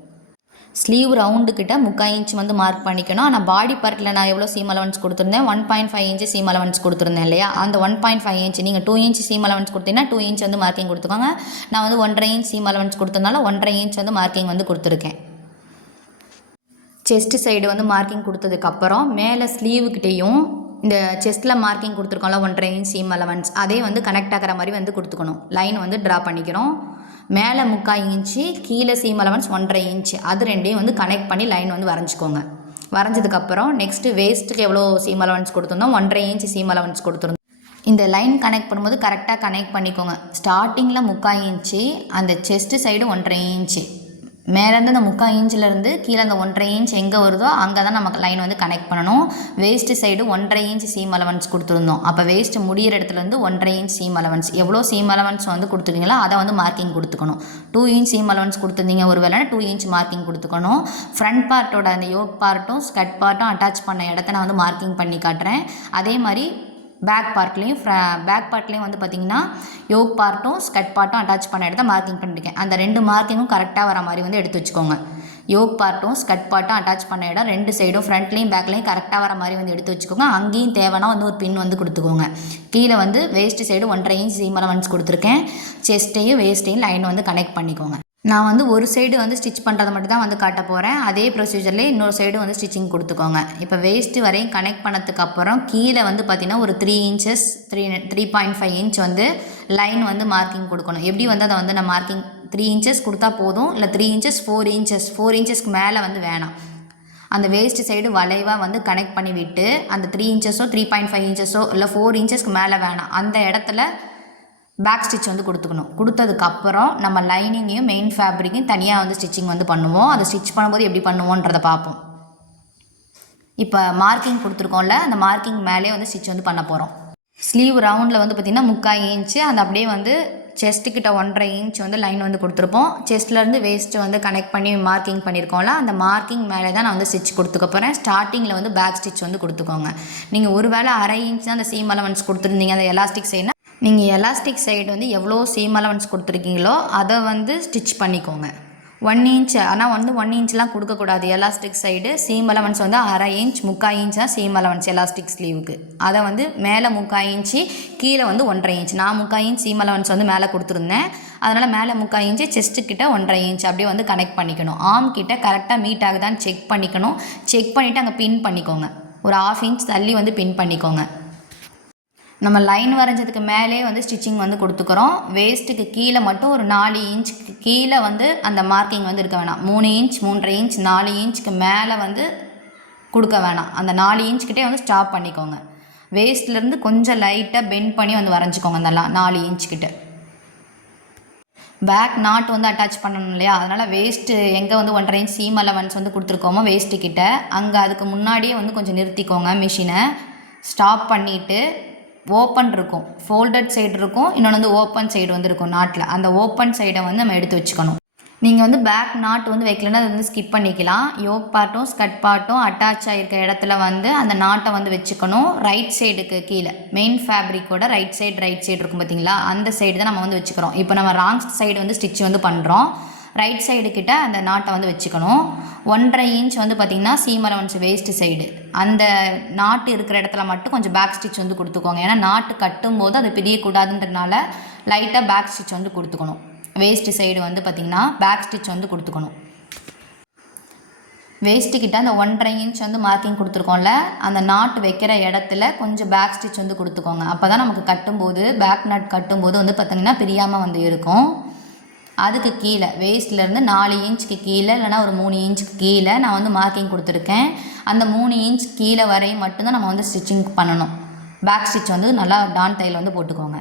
ஸ்லீவ் ரவுண்டுக்கிட்ட 3/4 இன்ச் வந்து மார்க் பண்ணிக்கணும். ஆனால் பாடி பார்ட்டில் நான் எவ்வளோ சீம் அலவன்ஸ் கொடுத்துருந்தேன், 1.5 இன்ச்சு சீம் அலவன்ஸ் கொடுத்துருந்தேன் இல்லையா, அந்த 1.5 இன்ச் நீங்கள் 2 இன்ச் சீம் அலவன்ஸ் கொடுத்தீங்கன்னா 2 இன்ச் வந்து மார்க்கிங் கொடுத்துக்கோங்க. நான் வந்து 1.5 இன்ச் சீம் அலவன்ஸ் கொடுத்ததுனால 1.5 இன்ச் வந்து மார்க்கிங் வந்து கொடுத்துருக்கேன். செஸ்ட் சைடு வந்து மார்க்கிங் கொடுத்ததுக்கப்புறம் மேலே ஸ்லீவுக்கிட்டேயும் இந்த செஸ்ட்டில் மார்க்கிங் கொடுத்துருக்கோம்ல 1.5 இன்ச் சீம் அலவன்ஸ் அதே வந்து கனெக்ட் ஆகிற மாதிரி வந்து கொடுத்துக்கணும். லைன் வந்து ட்ரா பண்ணிக்கிறோம். மேலே 3/4 இன்ச்சு கீழே சீம் அலவன்ஸ் 1.5 இன்ச்சு அது ரெண்டையும் வந்து கனெக்ட் பண்ணி லைன் வந்து வரைஞ்சிக்கோங்க. வரைஞ்சதுக்கப்புறம் நெக்ஸ்ட்டு வேஸ்ட்டுக்கு எவ்வளோ சீம் அலவன்ஸ் கொடுத்துருந்தோம் 1.5 இன்ச்சு சீம் அலவன்ஸ் கொடுத்துருந்தோம். இந்த லைன் கனெக்ட் பண்ணும்போது கரெக்டாக கனெக்ட் பண்ணிக்கோங்க. ஸ்டார்டிங்கில் 3/4 இன்ச்சு அந்த செஸ்ட்டு சைடு 1.5 இன்ச்சு மேலேருந்து அந்த 3/4 இன்ச்சிலேருந்து கீழே அந்த 1.5 இன்ச் எங்கே வருதோ அங்கே தான் நமக்கு லைன் வந்து கனெக்ட் பண்ணணும். Waist side 1.5 inch seam allowance கொடுத்துருந்தோம். அப்போ வேஸ்ட்டு முடிகிற இடத்துலேருந்து 1.5 இன்ச் சீம் அலவன்ஸ் எவ்வளோ சீம் அலவன்ஸ் வந்து கொடுத்துருக்கீங்களோ அதை வந்து மார்க்கிங் கொடுத்துக்கணும். 2 இன்ச் சீம் அலவன்ஸ் கொடுத்துருந்தீங்க ஒரு வேலைனா 2 இன்ச் மார்க்கிங் கொடுத்துக்கணும். ஃப்ரண்ட் பார்ட்டோட அந்த யோக் பார்ட்டும் ஸ்கட் பார்ட்டும் அட்டாச் பண்ண இடத்த நான் வந்து மார்க்கிங் பண்ணி காட்டுறேன். அதே மாதிரி பேக் பார்ட்லேயும் வந்து பார்த்திங்கன்னா யோக் பார்ட்டும் ஸ்கட் பார்ட்டும் அட்டாச் பண்ண இடத்த மார்க்கிங் பண்ணியிருக்கேன். அந்த 2 மார்க்கிங்கும் கரெக்டாக வர மாதிரி வந்து எடுத்து வச்சுக்கோங்க. யோக் பார்ட்டும் ஸ்கட் பார்ட்டும் அட்டாச் பண்ண இடம் 2 சைடும் ஃப்ரண்ட்லேயும் பேக்லேயும் கரெக்டாக வர மாதிரி வந்து எடுத்து வச்சுக்கோங்க. அங்கேயும் தேவைன்னா வந்து ஒரு பின் வந்து கொடுத்துக்கோங்க. கீழே வந்து waist side 1.5 inch seam allowance கொடுத்துருக்கேன். செஸ்ட்டையும் வேஸ்ட்டையும் லைன் வந்து கனெக்ட் பண்ணிக்கோங்க. நான் வந்து ஒரு சைடு வந்து ஸ்டிச் பண்ணுறதை மட்டும் தான் வந்து காட்ட போகிறேன். அதே ப்ரொசீஜர்லேயே இன்னொரு சைடு வந்து ஸ்டிச்சிங் கொடுத்துக்கோங்க. இப்போ வேஸ்ட்டு வரையும் கனெக்ட் பண்ணதுக்கப்புறம் கீழே வந்து பார்த்திங்கன்னா ஒரு 3 இன்ச்சஸ் 3.5 இன்ச் வந்து லைன் வந்து மார்க்கிங் கொடுக்கணும். எப்படி வந்து அதை வந்து நான் மார்க்கிங் 3 இன்ச்சஸ் கொடுத்தா போதும், இல்லை 3 இன்ச்சஸ் 4 இன்ச்சஸ்க்கு மேலே வந்து வேணாம். அந்த வேஸ்ட் சைடு வளைவாக வந்து கனெக்ட் பண்ணி விட்டு அந்த 3 இன்ச்சஸோ 3.5 இன்ச்சஸோ இல்லை 4 இன்ச்சஸ்க்கு மேலே வேணாம். அந்த இடத்துல பேக் ஸ்டிச் வந்து கொடுத்துக்கணும். கொடுத்ததுக்கப்புறம் நம்ம லைனிங்கையும் மெயின் ஃபேப்ரிக்கையும் தனியாக வந்து ஸ்டிச்சிங் வந்து பண்ணுவோம். அதை ஸ்டிச் பண்ணும்போது எப்படி பண்ணுவோன்றதை பார்ப்போம். இப்போ மார்க்கிங் கொடுத்துருக்கோம்ல, அந்த மார்க்கிங் மேலே வந்து ஸ்டிச் வந்து பண்ண போகிறோம். ஸ்லீவ் ரவுண்டில் வந்து பார்த்திங்கன்னா 3/4 இன்ச்சு அந்த அப்படியே வந்து செஸ்ட்டுக்கிட்ட 1.5 இன்ச் வந்து லைன் வந்து கொடுத்துருப்போம். செஸ்ட்லேருந்து வேஸ்ட்டு வந்து கனெக்ட் பண்ணி மார்க்கிங் பண்ணியிருக்கோம்ல, அந்த மார்க்கிங் மேலே தான் நான் வந்து ஸ்டிச் கொடுத்துக்க போகிறேன். ஸ்டார்டிங்கில் வந்து பேக் ஸ்டிச் வந்து கொடுத்துக்கோங்க. நீங்கள் ஒரு வேளை 1/2 இன்ச் தான் அந்த சீம் அலவன்ஸ் கொடுத்துருந்தீங்க அந்த எலாஸ்டிக் சைடுனா நீங்கள் எலாஸ்டிக் சைடு வந்து எவ்வளோ சீம் அலவன்ஸ் கொடுத்துருக்கீங்களோ அதை வந்து ஸ்டிச் பண்ணிக்கோங்க. 1 இன்ச் ஆனால் வந்து 1 இன்ச்லாம் கொடுக்கக்கூடாது. எலாஸ்டிக் சைடு சீம் அலவன்ஸ் வந்து 1/2 இன்ச் 3/4 இன்ச் தான் சீம் அலவன்ஸ் எலாஸ்டிக் ஸ்லீவுக்கு. அதை வந்து மேலே 3/4 இன்ச்சு கீழே வந்து 1.5 இன்ச். நான் 3/4 இன்ச் சீம் அலவன்ஸ் வந்து மேலே கொடுத்துருந்தேன். அதனால் மேலே 3/4 இன்ச்சு செஸ்ட்டுக்கிட்ட 1.5 இன்ச் அப்படியே வந்து கனெக்ட் பண்ணிக்கணும். ஆர்ம் கிட்ட கரெக்டாக மீட் ஆகுதான்னு செக் பண்ணிக்கணும். செக் பண்ணிவிட்டு அங்கே பின் பண்ணிக்கோங்க. ஒரு 1/2 இன்ச் தள்ளி வந்து பின் பண்ணிக்கோங்க. நம்ம லைன் வரைஞ்சதுக்கு மேலே வந்து ஸ்டிச்சிங் வந்து கொடுத்துக்கிறோம். வேஸ்ட்டுக்கு கீழே மட்டும் ஒரு 4 இன்ச்சுக்கு கீழே வந்து அந்த மார்க்கிங் வந்து இருக்க வேணாம். 3 இன்ச் 3.5 இன்ச் 4 இன்ச்சுக்கு மேலே வந்து கொடுக்க வேணாம். அந்த 4 இன்ச்சுக்கிட்டே வந்து ஸ்டாப் பண்ணிக்கோங்க. வேஸ்ட்லேருந்து கொஞ்சம் லைட்டாக பெண்ட் பண்ணி வந்து வரைஞ்சிக்கோங்க அந்த 4 இன்ச்சுக்கிட்ட. பேக் நாட் வந்து அட்டாச் பண்ணணும் இல்லையா, அதனால் வேஸ்ட்டு எங்கே வந்து 1.5 இன்ச் சீம் அலவன்ஸ் வந்து கொடுத்துருக்கோமோ வேஸ்ட்டுக்கிட்ட அங்கே அதுக்கு முன்னாடியே வந்து கொஞ்சம் நிறுத்திக்கோங்க. மிஷினை ஸ்டாப் பண்ணிவிட்டு ஓப்பன் இருக்கும், ஃபோல்டட் சைடு இருக்கும், இன்னொன்று வந்து ஓப்பன் சைடு வந்து இருக்கும் நாட்டில். அந்த ஓப்பன் சைடை வந்து நம்ம எடுத்து வச்சுக்கணும். நீங்கள் வந்து பேக் நாட் வந்து வைக்கலன்னா அதை வந்து ஸ்கிப் பண்ணிக்கலாம். யோக் பார்ட்டும் ஸ்கட் பார்ட்டும் அட்டாச் ஆகிருக்க இடத்துல வந்து அந்த நாட்டை வந்து வச்சுக்கணும். ரைட் சைடுக்கு கீழே மெயின் ஃபேப்ரிக்கோட ரைட் சைடு இருக்கும் பார்த்தீங்களா, அந்த சைடு தான் நம்ம வந்து வச்சுக்கிறோம். இப்போ நம்ம ராங் சைடு வந்து ஸ்டிச் வந்து பண்ணுறோம். ரைட் சைடு கிட்ட அந்த நாட்டை வந்து வச்சுக்கணும். 1.5 இன்ச் வந்து பார்த்திங்கன்னா சீம் அலவன்ஸ் வேஸ்ட் சைடு அந்த நாட்டு இருக்கிற இடத்துல மட்டும் கொஞ்சம் பேக் ஸ்டிச் வந்து கொடுத்துக்கோங்க. ஏன்னா நாட்டு கட்டும்போது அது பிரியக்கூடாதுன்றதுனால லைட்டாக பேக் ஸ்டிச் வந்து கொடுத்துக்கணும். வேஸ்ட் சைடு வந்து பார்த்திங்கன்னா பேக் ஸ்டிச் வந்து கொடுத்துக்கணும். வேஸ்ட்டுக்கிட்ட அந்த 1.5 இன்ச் வந்து மார்க்கிங் கொடுத்துருக்கோம்ல, அந்த நாட்டு வைக்கிற இடத்துல கொஞ்சம் பேக் ஸ்டிச் வந்து கொடுத்துக்கோங்க. அப்போ தான் நமக்கு கட்டும்போது பேக் நாட் கட்டும்போது வந்து பார்த்திங்கன்னா பிரியாமல் வந்து இருக்கும். அதுக்கு கீழே வேஸ்ட்லேருந்து 4 இன்ச்சுக்கு கீழே இல்லைனா ஒரு 3 இன்ச்சுக்கு கீழே நான் வந்து மார்க்கிங் கொடுத்துருக்கேன். அந்த 3 இன்ச் கீழே வரையும் மட்டும்தான் நம்ம வந்து ஸ்டிச்சிங் பண்ணணும். பேக் ஸ்டிச் வந்து நல்லா டான் தையல் வந்து போட்டுக்கோங்க.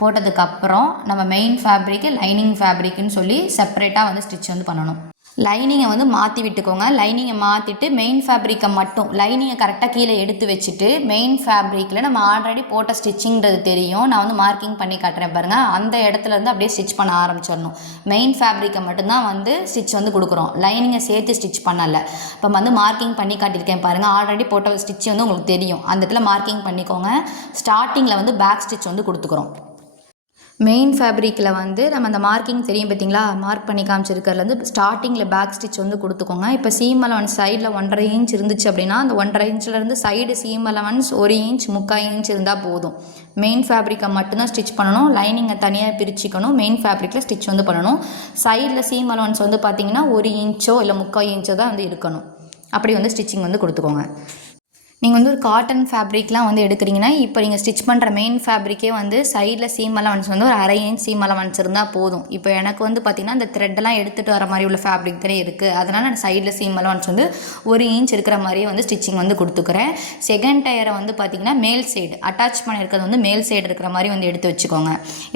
போட்டதுக்கப்புறம் நம்ம மெயின் ஃபேப்ரிக்கு லைனிங் ஃபேப்ரிக்குன்னு சொல்லி செப்பரேட்டாக வந்து ஸ்டிச் வந்து பண்ணணும். லைனிங்கை வந்து மாற்றி விட்டுக்கோங்க. லைனிங்கை மாற்றிட்டு மெயின் ஃபேப்ரிக்கை மட்டும் லைனிங்கை கரெக்டாக கீழே எடுத்து வச்சுட்டு மெயின் ஃபேப்ரிக்கில் நம்ம ஆல்ரெடி போட்ட ஸ்டிச்சிங்கிறது தெரியும். நான் வந்து மார்க்கிங் பண்ணி காட்டுறேன் பாருங்கள். அந்த இடத்துலேருந்து அப்படியே ஸ்டிச் பண்ண ஆரம்பிச்சிடணும். மெயின் ஃபேப்ரிக்கை மட்டும்தான் வந்து ஸ்டிச் வந்து கொடுக்குறோம், லைனிங்கை சேர்த்து ஸ்டிச் பண்ணலை. இப்போ வந்து மார்க்கிங் பண்ணி காட்டியிருக்கேன் பாருங்கள். ஆல்ரெடி போட்ட ஸ்டிச் வந்து உங்களுக்கு தெரியும். அந்த இடத்துல மார்க்கிங் பண்ணிக்கோங்க. ஸ்டார்டிங்கில் வந்து பேக் ஸ்டிச் வந்து கொடுத்துக்குறோம். மெயின் ஃபேப்ரிக்கில் வந்து நம்ம அந்த மார்க்கிங் தெரியும் பார்த்தீங்களா, மார்க் பண்ணி காமிச்சிருக்கிறதுலேருந்து ஸ்டார்டிங்கில் பேக் ஸ்டிச் வந்து கொடுத்துக்கோங்க. இப்போ சீம் அலவன்ஸ் சைடில் 1.5 இன்ச் இருந்துச்சு அப்படின்னா அந்த 1.5 இன்ச்லேருந்து side seam allowance 1 inch 3/4 inch இருந்தால் போதும். மெயின் ஃபேப்ரிக்கை மட்டும்தான் ஸ்டிச் பண்ணணும். லைனிங்கை தனியாக பிரிச்சுக்கணும். மெயின் ஃபேப்ரிக்கில் ஸ்டிச் வந்து பண்ணணும். சைடில் சீம் அலவன்ஸ் வந்து பார்த்திங்கன்னா 1 இன்ச்சோ இல்லை 3/4 இன்ச்சோ தான் வந்து இருக்கணும். அப்படி வந்து ஸ்டிச்சிங் வந்து கொடுத்துக்கோங்க. நீங்கள் வந்து ஒரு காட்டன் ஃபேப்ரிக்லாம் வந்து எடுக்கிறீங்கன்னா இப்போ நீங்கள் ஸ்டிச் பண்ணுற மெயின் ஃபேப்ரிக்கே வந்து சைடில் சீம் அலவன்ஸ் வந்து ஒரு 1/2 இன்ச் சீம் அலவன்ஸ் இருந்தால் போதும். இப்போ எனக்கு வந்து பார்த்திங்கன்னா இந்த த்ரெட்டெல்லாம் எடுத்துகிட்டு வர மாதிரி உள்ள ஃபேப்ரிக் தானே இருக்குது, அதனால் நான் சைடில் சீம் அலவன்ஸ் வந்து 1 இன்ச் இருக்கிற மாதிரியே வந்து ஸ்டிச்சிங் வந்து கொடுத்துக்கிறேன். செகண்ட் டயரை வந்து பார்த்திங்கன்னா மேல் சைடு அட்டாச் பண்ணியிருக்கிறது வந்து மேல் சைடு இருக்கிற மாதிரி வந்து எடுத்து வச்சுக்கோங்க.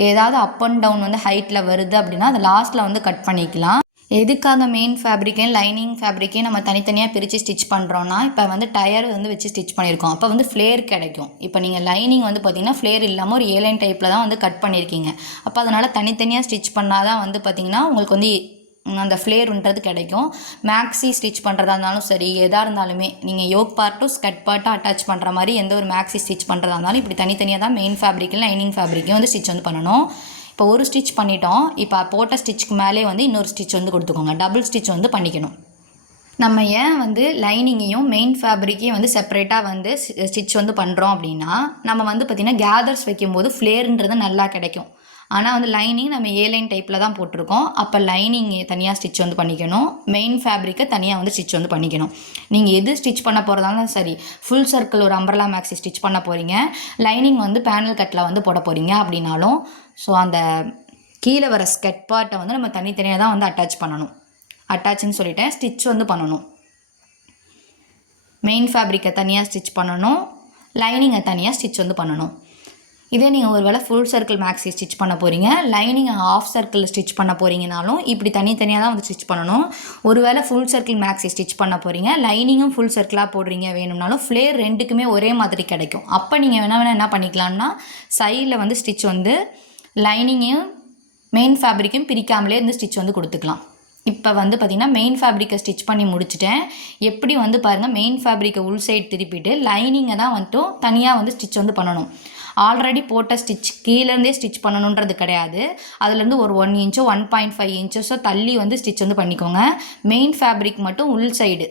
ஏதாவது அப் அண்ட் டவுன் வந்து ஹைட்டில் வருது அப்படின்னா அதை லாஸ்ட்டில் வந்து கட் பண்ணிக்கலாம். எதுக்காக மெயின் ஃபேப்ரிக்கையும் லைனிங் ஃபேப்ரிக்கையும் நம்ம தனித்தனியாக பிரித்து ஸ்டிச் பண்ணுறோன்னா, இப்போ வந்து டயர் வந்து வச்சு ஸ்டிச் பண்ணியிருக்கோம், அப்போ வந்து ஃப்ளேர் கிடைக்கும். இப்போ நீங்கள் லைனிங் வந்து பார்த்திங்கன்னா ஃப்ளேர் இல்லாமல் ஒரு ஏலைன் டைப்பில் தான் வந்து கட் பண்ணியிருக்கீங்க. அப்போ அதனால் தனித்தனியாக ஸ்டிச் பண்ணால் தான் வந்து பார்த்திங்கன்னா உங்களுக்கு வந்து அந்த ஃப்ளேருன்றது கிடைக்கும். மேக்ஸி ஸ்டிச் பண்ணுறதா இருந்தாலும் சரி, எதாக இருந்தாலுமே நீங்கள் யோக் பார்ட்டும் ஸ்கட் பார்ட்டும் அட்டாச் பண்ணுற மாதிரி எந்த ஒரு மேக்ஸி ஸ்டிச் பண்ணுறதா இருந்தாலும் இப்படி தனித்தனியாக தான் மெயின் ஃபேப்ரிக்கும் லைனிங் ஃபேப்ரிக்கையும் வந்து ஸ்டிச் வந்து பண்ணணும். இப்போ ஒரு ஸ்டிச் பண்ணிட்டோம், இப்போ போட்ட ஸ்டிச்சுக்கு மேலே வந்து இன்னொரு ஸ்டிச் வந்து கொடுத்துக்கோங்க. டபுள் ஸ்டிச் வந்து பண்ணிக்கணும். நம்ம ஏன் வந்து லைனிங்கையும் மெயின் ஃபேப்ரிக்கையும் வந்து செப்பரேட்டாக வந்து ஸ்டிச் வந்து பண்ணுறோம் அப்படின்னா, நம்ம வந்து பார்த்திங்கன்னா கேதர்ஸ் வைக்கும்போது ஃப்ளேருன்றது நல்லா கிடைக்கும். ஆனால் வந்து லைனிங் நம்ம ஏலைன் டைப்பில் தான் போட்டிருக்கோம், அப்போ லைனிங் தனியாக ஸ்டிச் வந்து பண்ணிக்கணும், மெயின் ஃபேப்ரிக்கை தனியாக வந்து ஸ்டிச் வந்து பண்ணிக்கணும். நீங்கள் எது ஸ்டிச் பண்ண போகிறதாலும் சரி, ஃபுல் சர்க்கிள் ஒரு அம்பர்லா மேக்ஸி ஸ்டிச் பண்ண போகிறீங்க, லைனிங் வந்து பேனல் கட்டில் வந்து போட போகிறீங்க அப்படின்னாலும், ஸோ அந்த கீழே வர ஸ்கட் பார்ட்டை வந்து நம்ம தனித்தனியாக தான் வந்து அட்டாச் பண்ணணும். அட்டாச்சுன்னு சொல்லிட்டேன், ஸ்டிச் வந்து பண்ணணும். மெயின் ஃபேப்ரிக்கை தனியாக ஸ்டிச் பண்ணணும், லைனிங்கை தனியாக ஸ்டிச் வந்து பண்ணணும். இதே நீங்கள் ஒரு வேளை ஃபுல் சர்க்கிள் மேக்ஸி ஸ்டிச் பண்ண போகிறீங்க, லைனிங் ஆஃப் சர்க்கிள் ஸ்டிச் பண்ண போகிறீங்கனாலும் இப்படி தனித்தனியாக தான் வந்து ஸ்டிச் பண்ணணும். ஒரு வேளை ஃபுல் சர்க்கிள் மேக்ஸி ஸ்டிச் பண்ண போகிறீங்க, லைனிங்கும் ஃபுல் சர்க்கிளாக போடுறீங்க வேணும்னாலும் ஃப்ளேர் ரெண்டுக்குமே ஒரே மாதிரி கிடைக்கும். அப்போ நீங்கள் வேணால் என்ன பண்ணிக்கலாம்னா சைடில் வந்து ஸ்டிச் வந்து லைனிங்கையும் மெயின் ஃபேப்ரிக்கையும் பிரிக்காமலே இருந்து ஸ்டிச் வந்து கொடுத்துக்கலாம். இப்போ வந்து பார்த்திங்கன்னா மெயின் ஃபேப்ரிக்கை ஸ்டிச் பண்ணி முடிச்சிட்டேன். எப்படி வந்து பாருங்கள், மெயின் ஃபேப்ரிக்கை உள் சைடு திருப்பிட்டு லைனிங்கை தான் வந்துட்டு தனியாக வந்து ஸ்டிச் வந்து பண்ணணும். ஆல்ரெடி போட்ட ஸ்டிச் கீழேருந்தே ஸ்டிச் பண்ணணுன்றது கிடையாது, அதுலேருந்து ஒரு 1 இன்ச்சோ 1.5 இன்ச்சஸோ தள்ளி வந்து ஸ்டிச் வந்து பண்ணிக்கோங்க. மெயின் ஃபேப்ரிக் மட்டும் உள் சைடு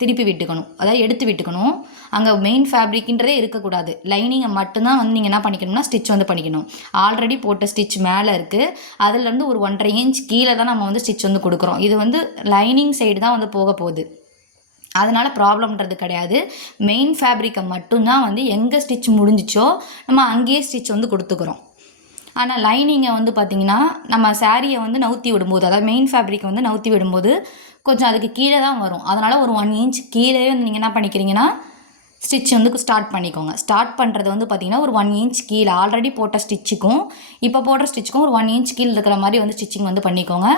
திருப்பி விட்டுக்கணும், அதாவது எடுத்து விட்டுக்கணும். அங்கே மெயின் ஃபேப்ரிக்ன்றதே இருக்கக்கூடாது, லைனிங்கை மட்டும்தான் வந்து நீங்கள் என்ன பண்ணிக்கணும்னா ஸ்டிச் வந்து பண்ணிக்கணும். ஆல்ரெடி போட்ட ஸ்டிச் மேலே இருக்குது, அதுலேருந்து ஒரு 1.5 இன்ச் கீழே தான் நம்ம வந்து ஸ்டிச் வந்து கொடுக்குறோம். இது வந்து லைனிங் சைடு தான் வந்து போக போகுது, அதனால் ப்ராப்ளம்ன்றது கிடையாது. மெயின் ஃபேப்ரிக்கை மட்டும்தான் வந்து எங்கே ஸ்டிச் முடிஞ்சிச்சோ நம்ம அங்கேயே ஸ்டிச் வந்து கொடுத்துக்கிறோம். ஆனால் லைனிங்கை வந்து பார்த்திங்கன்னா நம்ம சாரியை வந்து நவுத்தி விடும்போது, அதாவது மெயின் ஃபேப்ரிக்கை வந்து நவுத்தி விடும்போது கொஞ்சம் அதுக்கு கீழே தான் வரும். அதனால் ஒரு 1 இன்ச் கீழே வந்து நீங்கள் என்ன பண்ணிக்கிறீங்கன்னா ஸ்டிச் வந்து ஸ்டார்ட் பண்ணிக்கோங்க. ஸ்டார்ட் பண்ணுறது வந்து பார்த்திங்கன்னா ஒரு 1 இன்ச் கீழே ஆல்ரெடி போட்ட ஸ்டிச்சுக்கும் இப்போ போடுற ஸ்டிச்சுக்கும் ஒரு 1 இன்ச் கீழே இருக்கிற மாதிரி வந்து ஸ்டிச்சிங் வந்து பண்ணிக்கோங்க.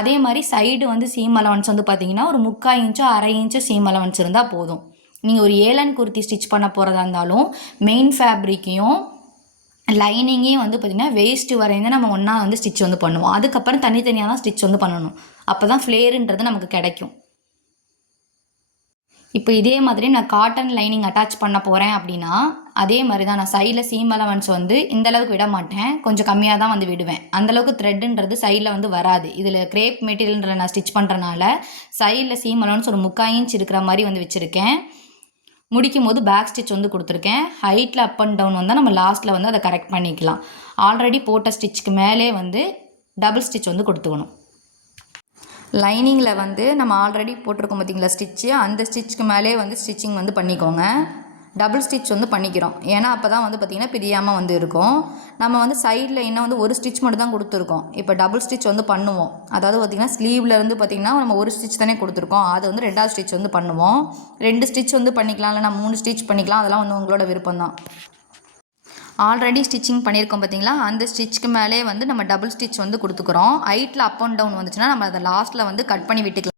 அதே மாதிரி சைடு வந்து சீம் அலவன்ஸ் வந்து பார்த்திங்கன்னா ஒரு 3/4 இன்ச்சோ 1/2 இன்ச்சோ சீம் அலவன்ஸ் இருந்தால் போதும். நீங்கள் ஒரு ஏலன் குர்த்தி ஸ்டிச் பண்ண போகிறதா இருந்தாலும் மெயின் ஃபேப்ரிக்கையும் லைனிங்கையும் வந்து பார்த்திங்கன்னா வேஸ்ட்டு வரையும் நம்ம ஒன்றா வந்து ஸ்டிச் வந்து பண்ணுவோம். அதுக்கப்புறம் தனித்தனியாக தான் ஸ்டிச் வந்து பண்ணணும், அப்போ தான் ஃப்ளேருன்றது நமக்கு கிடைக்கும். இப்போ இதே மாதிரி நான் காட்டன் லைனிங் அட்டாச் பண்ண போகிறேன் அப்படின்னா அதே மாதிரி தான் நான் சைடில் சீம் அலவன்ஸ் வந்து இந்தளவுக்கு விட மாட்டேன், கொஞ்சம் கம்மியாக தான் வந்து விடுவேன். அந்தளவுக்கு த்ரெட்டுன்றது சைடில் வந்து வராது. இதில் கிரேப் மெட்டீரியல்ன்ற நான் ஸ்டிச் பண்ணுறனால சைடில் சீம் அலவன்ஸ் ஒரு 3/4 இன்ச் இருக்கிற மாதிரி வந்து வச்சுருக்கேன். முடிக்கும் போது பேக் ஸ்டிச் வந்து கொடுத்துருக்கேன். ஹைட்டில் அப் அண்ட் டவுன் வந்தால் நம்ம லாஸ்ட்டில் வந்து அதை கரெக்ட் பண்ணிக்கலாம். ஆல்ரெடி போட்ட ஸ்டிச்சுக்கு மேலே வந்து டபுள் ஸ்டிச் வந்து கொடுத்துக்கணும். லைனிங்கில் வந்து நம்ம ஆல்ரெடி போட்டிருக்கோம் பார்த்திங்களா ஸ்டிச்சு, அந்த ஸ்டிச்சுக்கு மேலே வந்து ஸ்டிச்சிங் வந்து பண்ணிக்கோங்க. டபுள் ஸ்டிச் வந்து பண்ணிக்கிறோம், ஏன்னா அப்போ தான் வந்து பார்த்திங்கன்னா பிரியாமல் வந்து இருக்கும். நம்ம வந்து சைடில் இன்னும் வந்து ஒரு ஸ்டிச் மட்டும் தான் கொடுத்துருக்கோம், இப்போ டபுள் ஸ்டிச் வந்து பண்ணுவோம். அதாவது பார்த்திங்கன்னா ஸ்லீவ்லேருந்து பார்த்திங்கன்னா நம்ம ஒரு ஸ்டிச் தானே கொடுத்துருக்கோம், அது வந்து 2வது ஸ்டிச் வந்து பண்ணுவோம். 2 ஸ்டிச் வந்து பண்ணிக்கலாம், இல்லை நான் 3 ஸ்டிச் பண்ணிக்கலாம், அதெல்லாம் வந்து உங்களோட விருப்பம் தான். ஆல்ரெடி ஸ்டிச்சிங் பண்ணியிருக்கோம் பார்த்திங்களா, அந்த ஸ்டிச்சுக்கு மேலே வந்து நம்ம டபுள் ஸ்டிச் வந்து கொடுத்துக்குறோம். ஹைட்டில் அப் அண்ட் டவுன் வந்துச்சுன்னா நம்ம அதை லாஸ்ட்டில் வந்து கட் பண்ணி விட்டுக்கலாம்.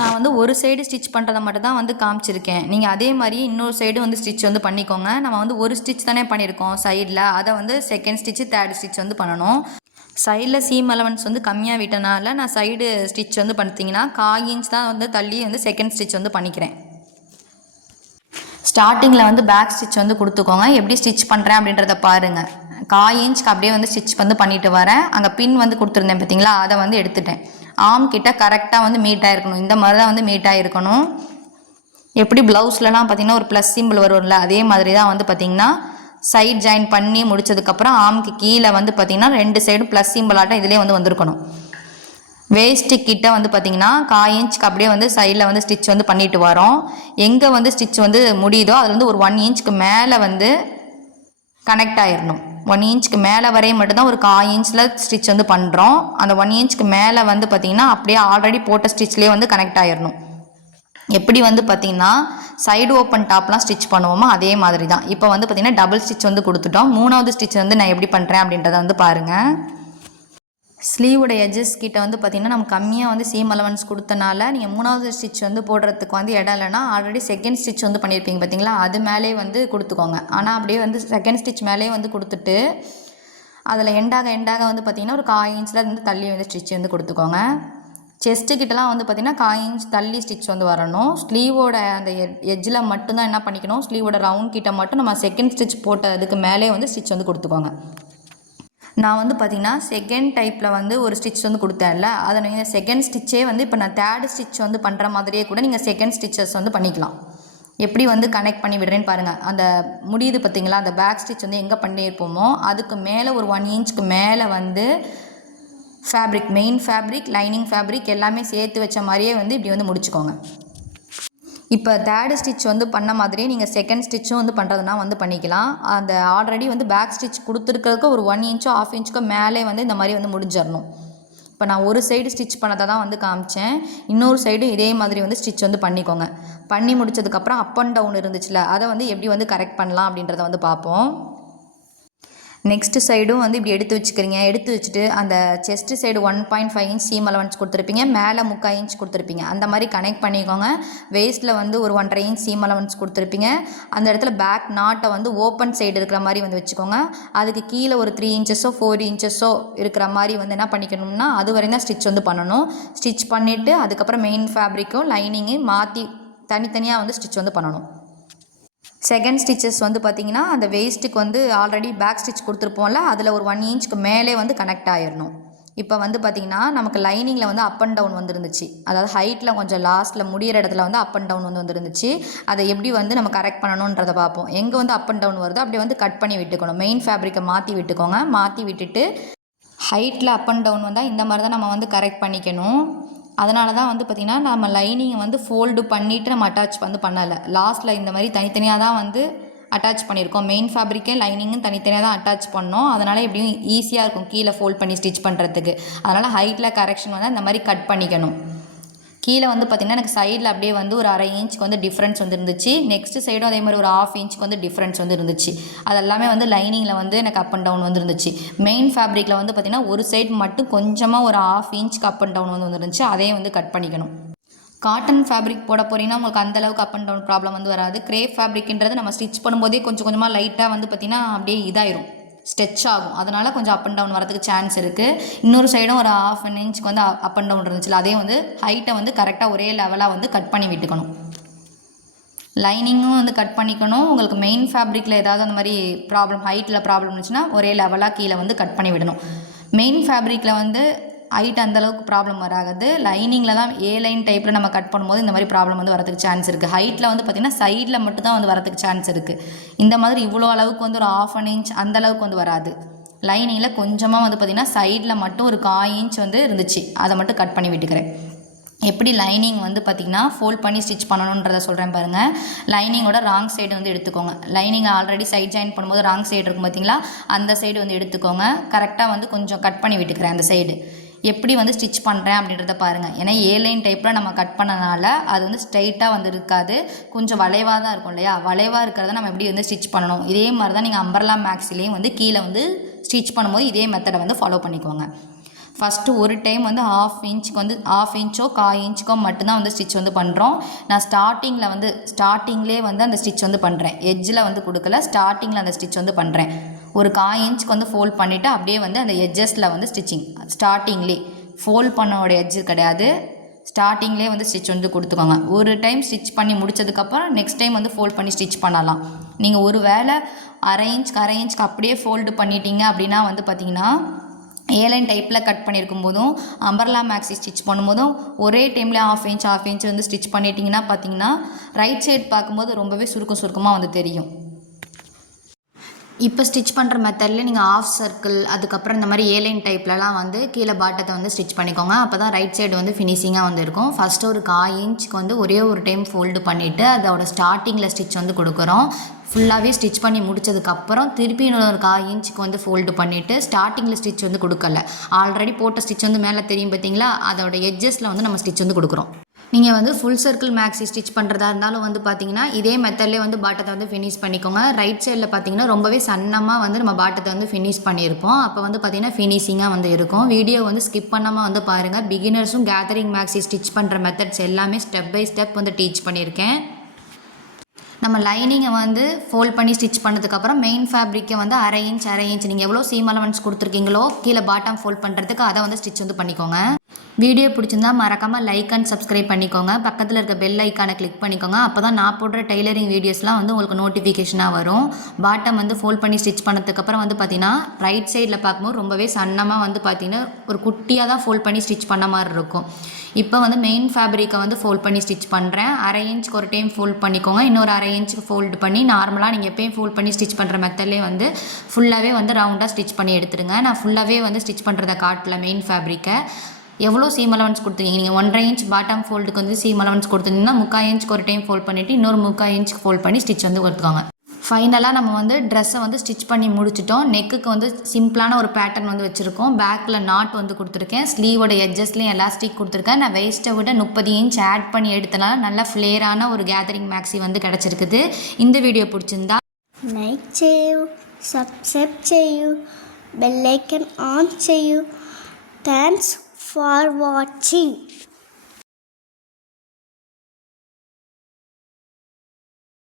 நான் வந்து ஒரு சைடு ஸ்டிச் பண்ணுறதை மட்டும் தான் வந்து காமிச்சிருக்கேன், நீங்கள் அதே மாதிரி இன்னொரு சைடு வந்து ஸ்டிச் வந்து பண்ணிக்கோங்க. நம்ம வந்து ஒரு ஸ்டிச் தானே பண்ணியிருக்கோம் சைடில், அதை வந்து செகண்ட் ஸ்டிச்சு 3rd ஸ்டிச் வந்து பண்ணணும். சைடில் சீம் அலவன்ஸ் வந்து கம்மியாக விட்டனால நான் சைடு ஸ்டிச் வந்து பார்த்திங்கன்னா 1/4 இன்ச் தான் வந்து தள்ளி வந்து செகண்ட் ஸ்டிச் வந்து பண்ணிக்கிறேன். ஸ்டார்டிங்கில் வந்து பேக் ஸ்டிச் வந்து கொடுத்துக்கோங்க. எப்படி ஸ்டிச் பண்ணுறேன் அப்படின்றத பாருங்கள். 1/4 இன்ச்சுக்கு அப்படியே வந்து ஸ்டிச் வந்து பண்ணிட்டு வரேன். அங்கே பின் வந்து கொடுத்துருந்தேன் பார்த்திங்களா, அதை வந்து எடுத்துட்டேன். ஆம் கிட்ட கரெக்டாக வந்து மீட்டாக இருக்கணும், இந்த மாதிரி தான் வந்து மீட்டாக இருக்கணும். எப்படி ப்ளவுஸ்லலாம் பார்த்திங்கன்னா ஒரு ப்ளஸ் சிம்பிள் வரும்ல, அதே மாதிரி தான் வந்து பார்த்திங்கன்னா சைட் ஜாயின் பண்ணி முடித்ததுக்கப்புறம் ஆம்க்கு கீழே வந்து பார்த்திங்கன்னா 2 சைடும் ப்ளஸ் சிம்பிள் ஆட்டம் இதிலே வந்து வந்திருக்கணும். வேஸ்ட்டு கிட்ட வந்து பார்த்திங்கன்னா 1/4 இன்ச்சுக்கு அப்படியே வந்து சைடில் வந்து ஸ்டிச் வந்து பண்ணிட்டு வரோம். எங்கே வந்து ஸ்டிச் வந்து முடியுதோ அது வந்து ஒரு 1 இன்ச்சுக்கு மேலே வந்து கனெக்ட் ஆயிடணும். 1 இன்ச்சுக்கு மேலே வரையும் மட்டும்தான் ஒரு 1/4 இன்ச்சில் ஸ்டிச் வந்து பண்ணுறோம். அந்த 1 இன்ச்சுக்கு மேலே வந்து பார்த்திங்கன்னா அப்படியே ஆல்ரெடி போட்ட ஸ்டிச்லேயே வந்து கனெக்ட் ஆயிடணும். எப்படி வந்து பார்த்திங்கன்னா சைடு ஓப்பன் டாப்லாம் ஸ்டிச் பண்ணுவோமோ அதே மாதிரி தான். இப்போ வந்து பார்த்திங்கன்னா டபுள் ஸ்டிச் வந்து கொடுத்துட்டோம். 3வது ஸ்டிச் வந்து நான் எப்படி பண்ணுறேன் அப்படின்றத வந்து பாருங்கள். ஸ்லீவோட எட்ஜஸ் கிட்ட வந்து பார்த்திங்கன்னா நம்ம கம்மியாக வந்து சீம் அலவன்ஸ் கொடுத்தனால நீங்கள் 3வது ஸ்டிச் வந்து போடுறதுக்கு வந்து இடம் இல்லைனா ஆல்ரெடி செகண்ட் ஸ்டிச் வந்து பண்ணியிருப்பீங்க பார்த்தீங்களா, அது மேலே வந்து கொடுத்துக்கோங்க. ஆனால் அப்படியே வந்து செகண்ட் ஸ்டிச் மேலே வந்து கொடுத்துட்டு அதில் எண்டாக வந்து பார்த்திங்கன்னா ஒரு 1/4 இன்ச்சில் வந்து தள்ளி வந்து ஸ்டிச் வந்து கொடுத்துக்கோங்க. செஸ்ட்டு கிட்டலாம் வந்து பார்த்திங்கன்னா 1/4 இன்ச் தள்ளி ஸ்டிச் வந்து வரணும். ஸ்லீவோட அந்த எட்ஜில் மட்டும்தான் என்ன பண்ணிக்கணும், ஸ்லீவோட ரவுண்ட் கிட்ட மட்டும் நம்ம செகண்ட் ஸ்டிச் போட்டதுக்கு மேலே வந்து ஸ்டிச் வந்து கொடுத்துக்கோங்க. நான் வந்து பார்த்திங்கன்னா செகண்ட் டைப்பில் வந்து ஒரு ஸ்டிச் வந்து கொடுத்தேன்ல, அதை நீங்கள் செகண்ட் ஸ்டிச்சே வந்து இப்போ நான் தேர்டு ஸ்டிச் வந்து பண்ணுற மாதிரியே கூட நீங்கள் செகண்ட் ஸ்டிச்சஸ் வந்து பண்ணிக்கலாம். எப்படி வந்து கனெக்ட் பண்ணி விடுறேன்னு பாருங்கள். அந்த முடியுது பார்த்திங்களா, அந்த பேக் ஸ்டிச் வந்து எங்கே பண்ணியிருப்போமோ அதுக்கு மேலே ஒரு 1 இன்ச்சுக்கு மேலே வந்து fabric, main fabric, lining fabric எல்லாமே சேர்த்து வச்ச மாதிரியே வந்து இப்படி வந்து முடிச்சுக்கோங்க. இப்போ தேர்டு ஸ்டிச் வந்து பண்ண மாதிரியே நீங்கள் செகண்ட் ஸ்டிச்சும் வந்து பண்ணுறதுனா வந்து பண்ணிக்கலாம். அந்த ஆல்ரெடி வந்து பேக் ஸ்டிச் கொடுத்துருக்கிறதுக்கு ஒரு 1 இன்ச்சோ 1/2 இன்ச்சுக்கோ மேலே வந்து இந்த மாதிரி வந்து முடிஞ்சிடணும். இப்போ நான் ஒரு சைடு ஸ்டிச் பண்ணதை தான் வந்து காமிச்சேன். இன்னொரு சைடும் இதே மாதிரி வந்து ஸ்டிச் வந்து பண்ணிக்கோங்க. பண்ணி முடிச்சதுக்கப்புறம் அப் அண்ட் டவுன் இருந்துச்சுல, அதை வந்து எப்படி வந்து கரெக்ட் பண்ணலாம் அப்படின்றத வந்து பார்ப்போம். நெக்ஸ்ட்டு சைடும் வந்து இப்படி எடுத்து வச்சுக்கிறீங்க. எடுத்து வச்சுட்டு அந்த chest side 1.5 inch seam allowance கொடுத்துருப்பீங்க, மேலே 3/4 இன்ச் கொடுத்துருப்பீங்க. அந்த மாதிரி கனெக்ட் பண்ணிக்கோங்க. வேஸ்ட்டில் வந்து ஒரு 1.5 இன்ச் சீம் அலவன்ஸ் கொடுத்துருப்பீங்க. அந்த இடத்துல பேக் நாட்டை வந்து ஓப்பன் சைடு இருக்கிற மாதிரி வந்து வச்சுக்கோங்க. அதுக்கு கீழே ஒரு 3 இன்ச்சஸோ 4 இன்ச்சஸோ இருக்கிற மாதிரி வந்து என்ன பண்ணிக்கணும்னா அது வரையும் தான் ஸ்டிச் வந்து பண்ணணும். ஸ்டிச் பண்ணிவிட்டு அதுக்கப்புறம் மெயின் ஃபேப்ரிக்கும் லைனிங்கையும் மாற்றி தனித்தனியாக வந்து ஸ்டிச் வந்து பண்ணணும். செகண்ட் ஸ்டிச்சஸ் வந்து பார்த்திங்கன்னா அந்த வேஸ்ட்டுக்கு வந்து ஆல்ரெடி பேக் ஸ்டிச் கொடுத்துருப்போம்ல, அதில் ஒரு 1 இன்ச்சுக்கு மேலே வந்து கனெக்ட் ஆகிடணும். இப்போ வந்து பார்த்திங்கன்னா நமக்கு லைனிங்கில் வந்து அப் அண்ட் டவுன் வந்துருந்துச்சு. அதாவது ஹைட்டில் கொஞ்சம் லாஸ்ட்டில் முடிகிற இடத்துல வந்து அப் அண்ட் டவுன் வந்து வந்துருந்துச்சு. அதை எப்படி வந்து நம்ம கரெக்ட் பண்ணணுன்றதை பார்ப்போம். எங்கே வந்து அப் அண்ட் டவுன் வருதோ அப்படியே வந்து கட் பண்ணி விட்டுக்கணும். மெயின் ஃபேப்ரிக்கை மாற்றி விட்டுக்கோங்க. மாற்றி விட்டுட்டு ஹைட்டில் அப் அண்ட் டவுன் வந்தால் இந்த மாதிரி தான் நம்ம வந்து கரெக்ட் பண்ணிக்கணும். அதனால தான் வந்து பார்த்திங்கன்னா நம்ம லைனிங்கை வந்து ஃபோல்டு பண்ணிவிட்டு நம்ம அட்டாச் வந்து பண்ணலை. லாஸ்ட்டில் இந்த மாதிரி தனித்தனியாக தான் வந்து அட்டாச் பண்ணியிருக்கோம். மெயின் ஃபேப்ரிக்கே லைனிங்கும் தனித்தனியாக தான் அட்டாச் பண்ணோம். அதனால் எப்படியும் ஈஸியாக இருக்கும் கீழே ஃபோல்ட் பண்ணி ஸ்டிச் பண்ணுறதுக்கு. அதனால் ஹைட்டில் கரெக்ஷன் வந்து இந்த மாதிரி கட் பண்ணிக்கணும். கீழே வந்து பார்த்திங்கன்னா எனக்கு சைடில் அப்படியே வந்து ஒரு 1/2 இன்ச்சுக்கு வந்து டிஃப்ரென்ஸ் வந்து இருந்துச்சு. நெக்ஸ்ட்டு சைடும் அதே மாதிரி ஒரு 1/2 இன்ச்சுக்கு வந்து டிஃப்ரென்ஸ் வந்து இருந்துச்சு. அதெல்லாமே வந்து லைனிங்கில் வந்து எனக்கு அப் அண்ட் டவுன் வந்து இருந்துச்சு. மெயின் ஃபேப்ரிக்கில் வந்து பார்த்திங்கன்னா ஒரு சைடு மட்டும் கொஞ்சமாக ஒரு 1/2 இன்ச்சுக்கு அப் அண்ட் டவுன் வந்து வந்துருந்துச்சு. அதையும் வந்து கட் பண்ணிக்கணும். காட்டன் ஃபேப்ரிக் போட போகிறீங்கன்னா உங்களுக்கு அந்தளவுக்கு அப் அண்ட் டவுன் ப்ராப்ளம் வந்து வராது. கிரேப் ஃபேப்ரிக்ன்றது நம்ம ஸ்டிச் பண்ணும்போதே கொஞ்சம் கொஞ்சமாக லைட்டாக வந்து பார்த்திங்கன்னா அப்படியே இதாயிரும், ஸ்ட்ரெச் ஆகும். அதனால் கொஞ்சம் அப் அண்ட் டவுன் வரதுக்கு சான்ஸ் இருக்குது. இன்னொரு சைடும் ஒரு 1/2 இன்ச்சுக்கு வந்து அப் அண்ட் டவுன் இருந்துச்சுல, அதையும் வந்து ஹைட்டை வந்து கரெக்டாக ஒரே லெவலாக வந்து கட் பண்ணி விட்டுக்கணும். லைனிங்கும் வந்து கட் பண்ணிக்கணும். உங்களுக்கு மெயின் ஃபேப்ரிக்கில் ஏதாவது அந்த மாதிரி ப்ராப்ளம், ஹைட்டில் ப்ராப்ளம் இருந்துச்சுன்னா ஒரே லெவலாக கீழே வந்து கட் பண்ணி விடணும். மெயின் ஃபேப்ரிக்கில் வந்து ஹைட் அந்தளவுக்கு ப்ராப்ளம் வராது. லைனிங்கில் தான் ஏ லைன் டைப்பில் நம்ம கட் பண்ணும்போது இந்த மாதிரி ப்ராப்ளம் வந்து வரதுக்கு சான்ஸ் இருக்குது. ஹைட்டில் வந்து பார்த்திங்கன்னா சைடில் மட்டும் தான் வந்து வரதுக்கு சான்ஸ் இருக்குது. இந்த மாதிரி இவ்வளோ அளவுக்கு வந்து ஒரு 1/2 இன்ச் அந்தளவுக்கு வந்து வராது. லைனிங்கில் கொஞ்சமாக வந்து பார்த்திங்கன்னா சைடில் மட்டும் ஒரு 1/4 இன்ச் வந்து இருந்துச்சு. அதை மட்டும் கட் பண்ணி விட்டுக்கிறேன். எப்படி லைனிங் வந்து பார்த்திங்கன்னா ஃபோல்ட் பண்ணி ஸ்டிச் பண்ணணுன்றதை சொல்கிறேன் பாருங்கள். லைனிங்கோட ராங் சைடு வந்து எடுத்துக்கோங்க. லைனிங் ஆல்ரெடி சைட் ஜாயின் பண்ணும்போது ராங் சைடு இருக்கும் பார்த்திங்களா, அந்த சைடு வந்து எடுத்துக்கோங்க. கரெக்டாக வந்து கொஞ்சம் கட் பண்ணி விட்டுக்கிறேன் அந்த சைடு. எப்படி வந்து ஸ்டிச் பண்ணுறேன் அப்படின்றத பாருங்கள். ஏன்னா ஏ லைன் டைப்பில் நம்ம கட் பண்ணனால அது வந்து ஸ்ட்ரைட்டாக வந்து இருக்காது, கொஞ்சம் வளைவாக தான் இருக்கும் இல்லையா. வளைவாக இருக்கிறத நம்ம எப்படி வந்து ஸ்டிச் பண்ணணும், இதே மாதிரி தான் நீங்கள் அம்பர்லா மேக்ஸிலையும் வந்து கீழே வந்து ஸ்டிச் பண்ணும்போது இதே மெத்தடை வந்து ஃபாலோ பண்ணிக்கோங்க. ஃபஸ்ட்டு ஒரு டைம் வந்து 1/2 இன்ச்சுக்கு வந்து 1/2 இன்ச்சோ 1/4 இன்ச்சுக்கோ மட்டும்தான் வந்து ஸ்டிச் வந்து பண்ணுறோம். நான் ஸ்டார்டிங்லேயே வந்து அந்த ஸ்டிச் வந்து பண்ணுறேன். எட்ஜில் வந்து கொடுக்கல, ஸ்டார்டிங்கில் அந்த ஸ்டிச் வந்து பண்ணுறேன். ஒரு 1/4 இன்ச்சுக்கு வந்து ஃபோல்ட் பண்ணிவிட்டு அப்படியே வந்து அந்த எட்ஜஸில் வந்து ஸ்டிச்சிங் ஸ்டார்டிங்லேயே ஃபோல்ட் பண்ணோட எட்ஜு கிடையாது, ஸ்டார்டிங்லேயே வந்து ஸ்டிச் வந்து கொடுத்துக்கோங்க. ஒரு டைம் ஸ்டிச் பண்ணி முடிச்சதுக்கப்புறம் நெக்ஸ்ட் டைம் வந்து ஃபோல்ட் பண்ணி ஸ்டிச் பண்ணலாம். நீங்கள் ஒரு வேளை 1/2 இன்ச்சுக்கு அப்படியே ஃபோல்டு பண்ணிட்டீங்க அப்படின்னா வந்து பார்த்திங்கன்னா ஏலைன் டைப்பில் கட் பண்ணியிருக்கும் போதும் அம்பர்லா மேக்ஸி ஸ்டிச் பண்ணும்போதும் ஒரே டைமில் 1/2 இன்ச் வந்து ஸ்டிச் பண்ணிட்டீங்கன்னா பார்த்தீங்கன்னா ரைட் சைடு பார்க்கும்போது ரொம்பவே சுருக்கமாக வந்து தெரியும். இப்போ ஸ்டிச் பண்ணுற மெத்தட்லேயே நீங்கள் ஆஃப் சர்க்கிள் அதுக்கப்புறம் இந்த மாதிரி ஏலைன் டைப்லலாம் வந்து கீழே பாட்டத்தை வந்து ஸ்டிச் பண்ணிக்கோங்க. அப்போ தான் ரைட் சைடு வந்து ஃபினிஷிங்காக வந்து இருக்கும். ஃபஸ்ட்டு ஒரு 1/4 இன்ச்சுக்கு வந்து ஒரே ஒரு டைம் ஃபோல்டு பண்ணிவிட்டு அதோட ஸ்டார்டிங்கில் ஸ்டிச் வந்து கொடுக்குறோம். ஃபுல்லாகவே ஸ்டிச் பண்ணி முடிச்சதுக்கப்புறம் திருப்பி இன்னொரு 1/4 இன்ச்சுக்கு வந்து ஃபோல்டு பண்ணிவிட்டு ஸ்டார்டிங்கில் ஸ்டிச் வந்து கொடுக்கல. ஆல்ரெடி போட்ட ஸ்டிச் வந்து மேலே தெரியும் பார்த்தீங்களா, அதோட எட்ஜஸில் வந்து நம்ம ஸ்டிச் வந்து கொடுக்குறோம். நீங்கள் வந்து ஃபுல் சர்க்கிள் மேக்ஸி ஸ்டிச் பண்ணுறதா இருந்தாலும் வந்து பார்த்தீங்கன்னா இதே மெத்தட்லேயே வந்து பாட்டத்தை வந்து ஃபினிஷ் பண்ணிக்கோங்க. ரைட் சைடில் பார்த்தீங்கன்னா ரொம்பவே சன்னமாக வந்து நம்ம பாட்டத்தை வந்து ஃபினிஷ் பண்ணியிருப்போம். அப்போ வந்து பார்த்தீங்கன்னா ஃபினிஷிங்காக வந்து இருக்கும். வீடியோ வந்து ஸ்கிப் பண்ணாமல் வந்து பாருங்கள். பிகினர்ஸும் கேதரிங் மேக்ஸி ஸ்டிச் பண்ணுற மெத்தட்ஸ் எல்லாமே ஸ்டெப் பை ஸ்டெப் வந்து டீச் பண்ணியிருக்கேன். நம்ம லைனிங்கை வந்து ஃபோல்ட் பண்ணி ஸ்டிச் பண்ணதுக்கப்புறம் மெயின் ஃபேப்ரிக்கை வந்து அரை இன்ச் நீங்கள் எவ்வளோ சீம் அலவன்ஸ் கொடுத்துருக்கீங்களோ கீழே பாட்டம் ஃபோல்ட் பண்ணுறதுக்கு அதை வந்து ஸ்டிச் வந்து பண்ணிக்கோங்க. வீடியோ பிடிச்சிருந்தா மறக்காமல் லைக் அண்ட் சப்ஸ்கிரைப் பண்ணிக்கோங்க. பக்கத்தில் இருக்க பெல் ஐக்கானை கிளிக் பண்ணிக்கோங்க. அப்போ தான் நான் போடுற டெய்லரிங் வீடியோஸ்லாம் வந்து உங்களுக்கு நோட்டிஃபிகேஷனாக வரும். பாட்டம் வந்து ஃபோல்ட் பண்ணி ஸ்டிச் பண்ணதுக்கப்புறம் வந்து பார்த்திங்கன்னா ரைட் சைடில் பார்க்கும்போது ரொம்பவே சன்னமாக வந்து பார்த்திங்கன்னா ஒரு குட்டியாக தான் ஃபோல்ட் பண்ணி ஸ்டிச் பண்ண மாதிரி இருக்கும். இப்போ வந்து மெயின் ஃபேப்ரிக்கை வந்து ஃபோல்ட் பண்ணி ஸ்டிச் பண்ணுறேன். அரை இன்ச்சுக்கு ஒரு டைம் ஃபோல்ட் பண்ணிக்கோங்க. இன்னொரு அரை இன்ச்சுக்கு ஃபோல்டு பண்ணி நார்மலாக நீங்கள் எப்போயும் ஃபோல்ட் பண்ணி ஸ்டிச் பண்ணுற மெத்தட்லேயே வந்து ஃபுல்லாகவே வந்து ரவுண்டாக ஸ்டிச் பண்ணி எடுத்துருங்க. நான் ஃபுல்லாகவே வந்து ஸ்டிச் பண்ணுறதை காட்டல. மெயின் ஃபேப்ரிக்கை எவ்வளோ சீம் அலவன்ஸ் கொடுத்துருக்கீங்க, நீங்கள் 1.5 இன்ச் பாட்டம் ஃபோல்டுக்கு வந்து சீம் அலவன்ஸ் கொடுத்துருந்தீங்கன்னா 3/4 இன்ச்சுக்கு ஒரு டைம் ஃபோல்ட் பண்ணிவிட்டு இன்னொரு 3/4 இன்ச்சுக்கு ஃபோல்ட் பண்ணி ஸ்டிச் வந்து கொடுத்துக்கோங்க. ஃபைனலாக நம்ம வந்து ட்ரெஸ்ஸை வந்து ஸ்டிச் பண்ணி முடிச்சிட்டோம். நெக்குக்கு வந்து சிம்பிளான ஒரு பேட்டர்ன் வந்து வச்சுருக்கோம். பேக்கில் நாட் வந்து கொடுத்துருக்கேன். ஸ்லீவோட எட்ஜஸ்லேயும் எலாஸ்டிக் கொடுத்துருக்கேன். நான் வேஸ்ட்டை விட 30 இன்ச் ஆட் பண்ணி எடுத்தனால நல்லா ஃப்ளேரான ஒரு கேதரிங் மேக்ஸி வந்து கிடச்சிருக்குது. இந்த வீடியோ பிடிச்சிருந்தா లైక్ చేయు, సబ్స్క్రైబ్ చేయు, బెల్ ఐకాన్ ఆన్ చేయు. Thanks for watching.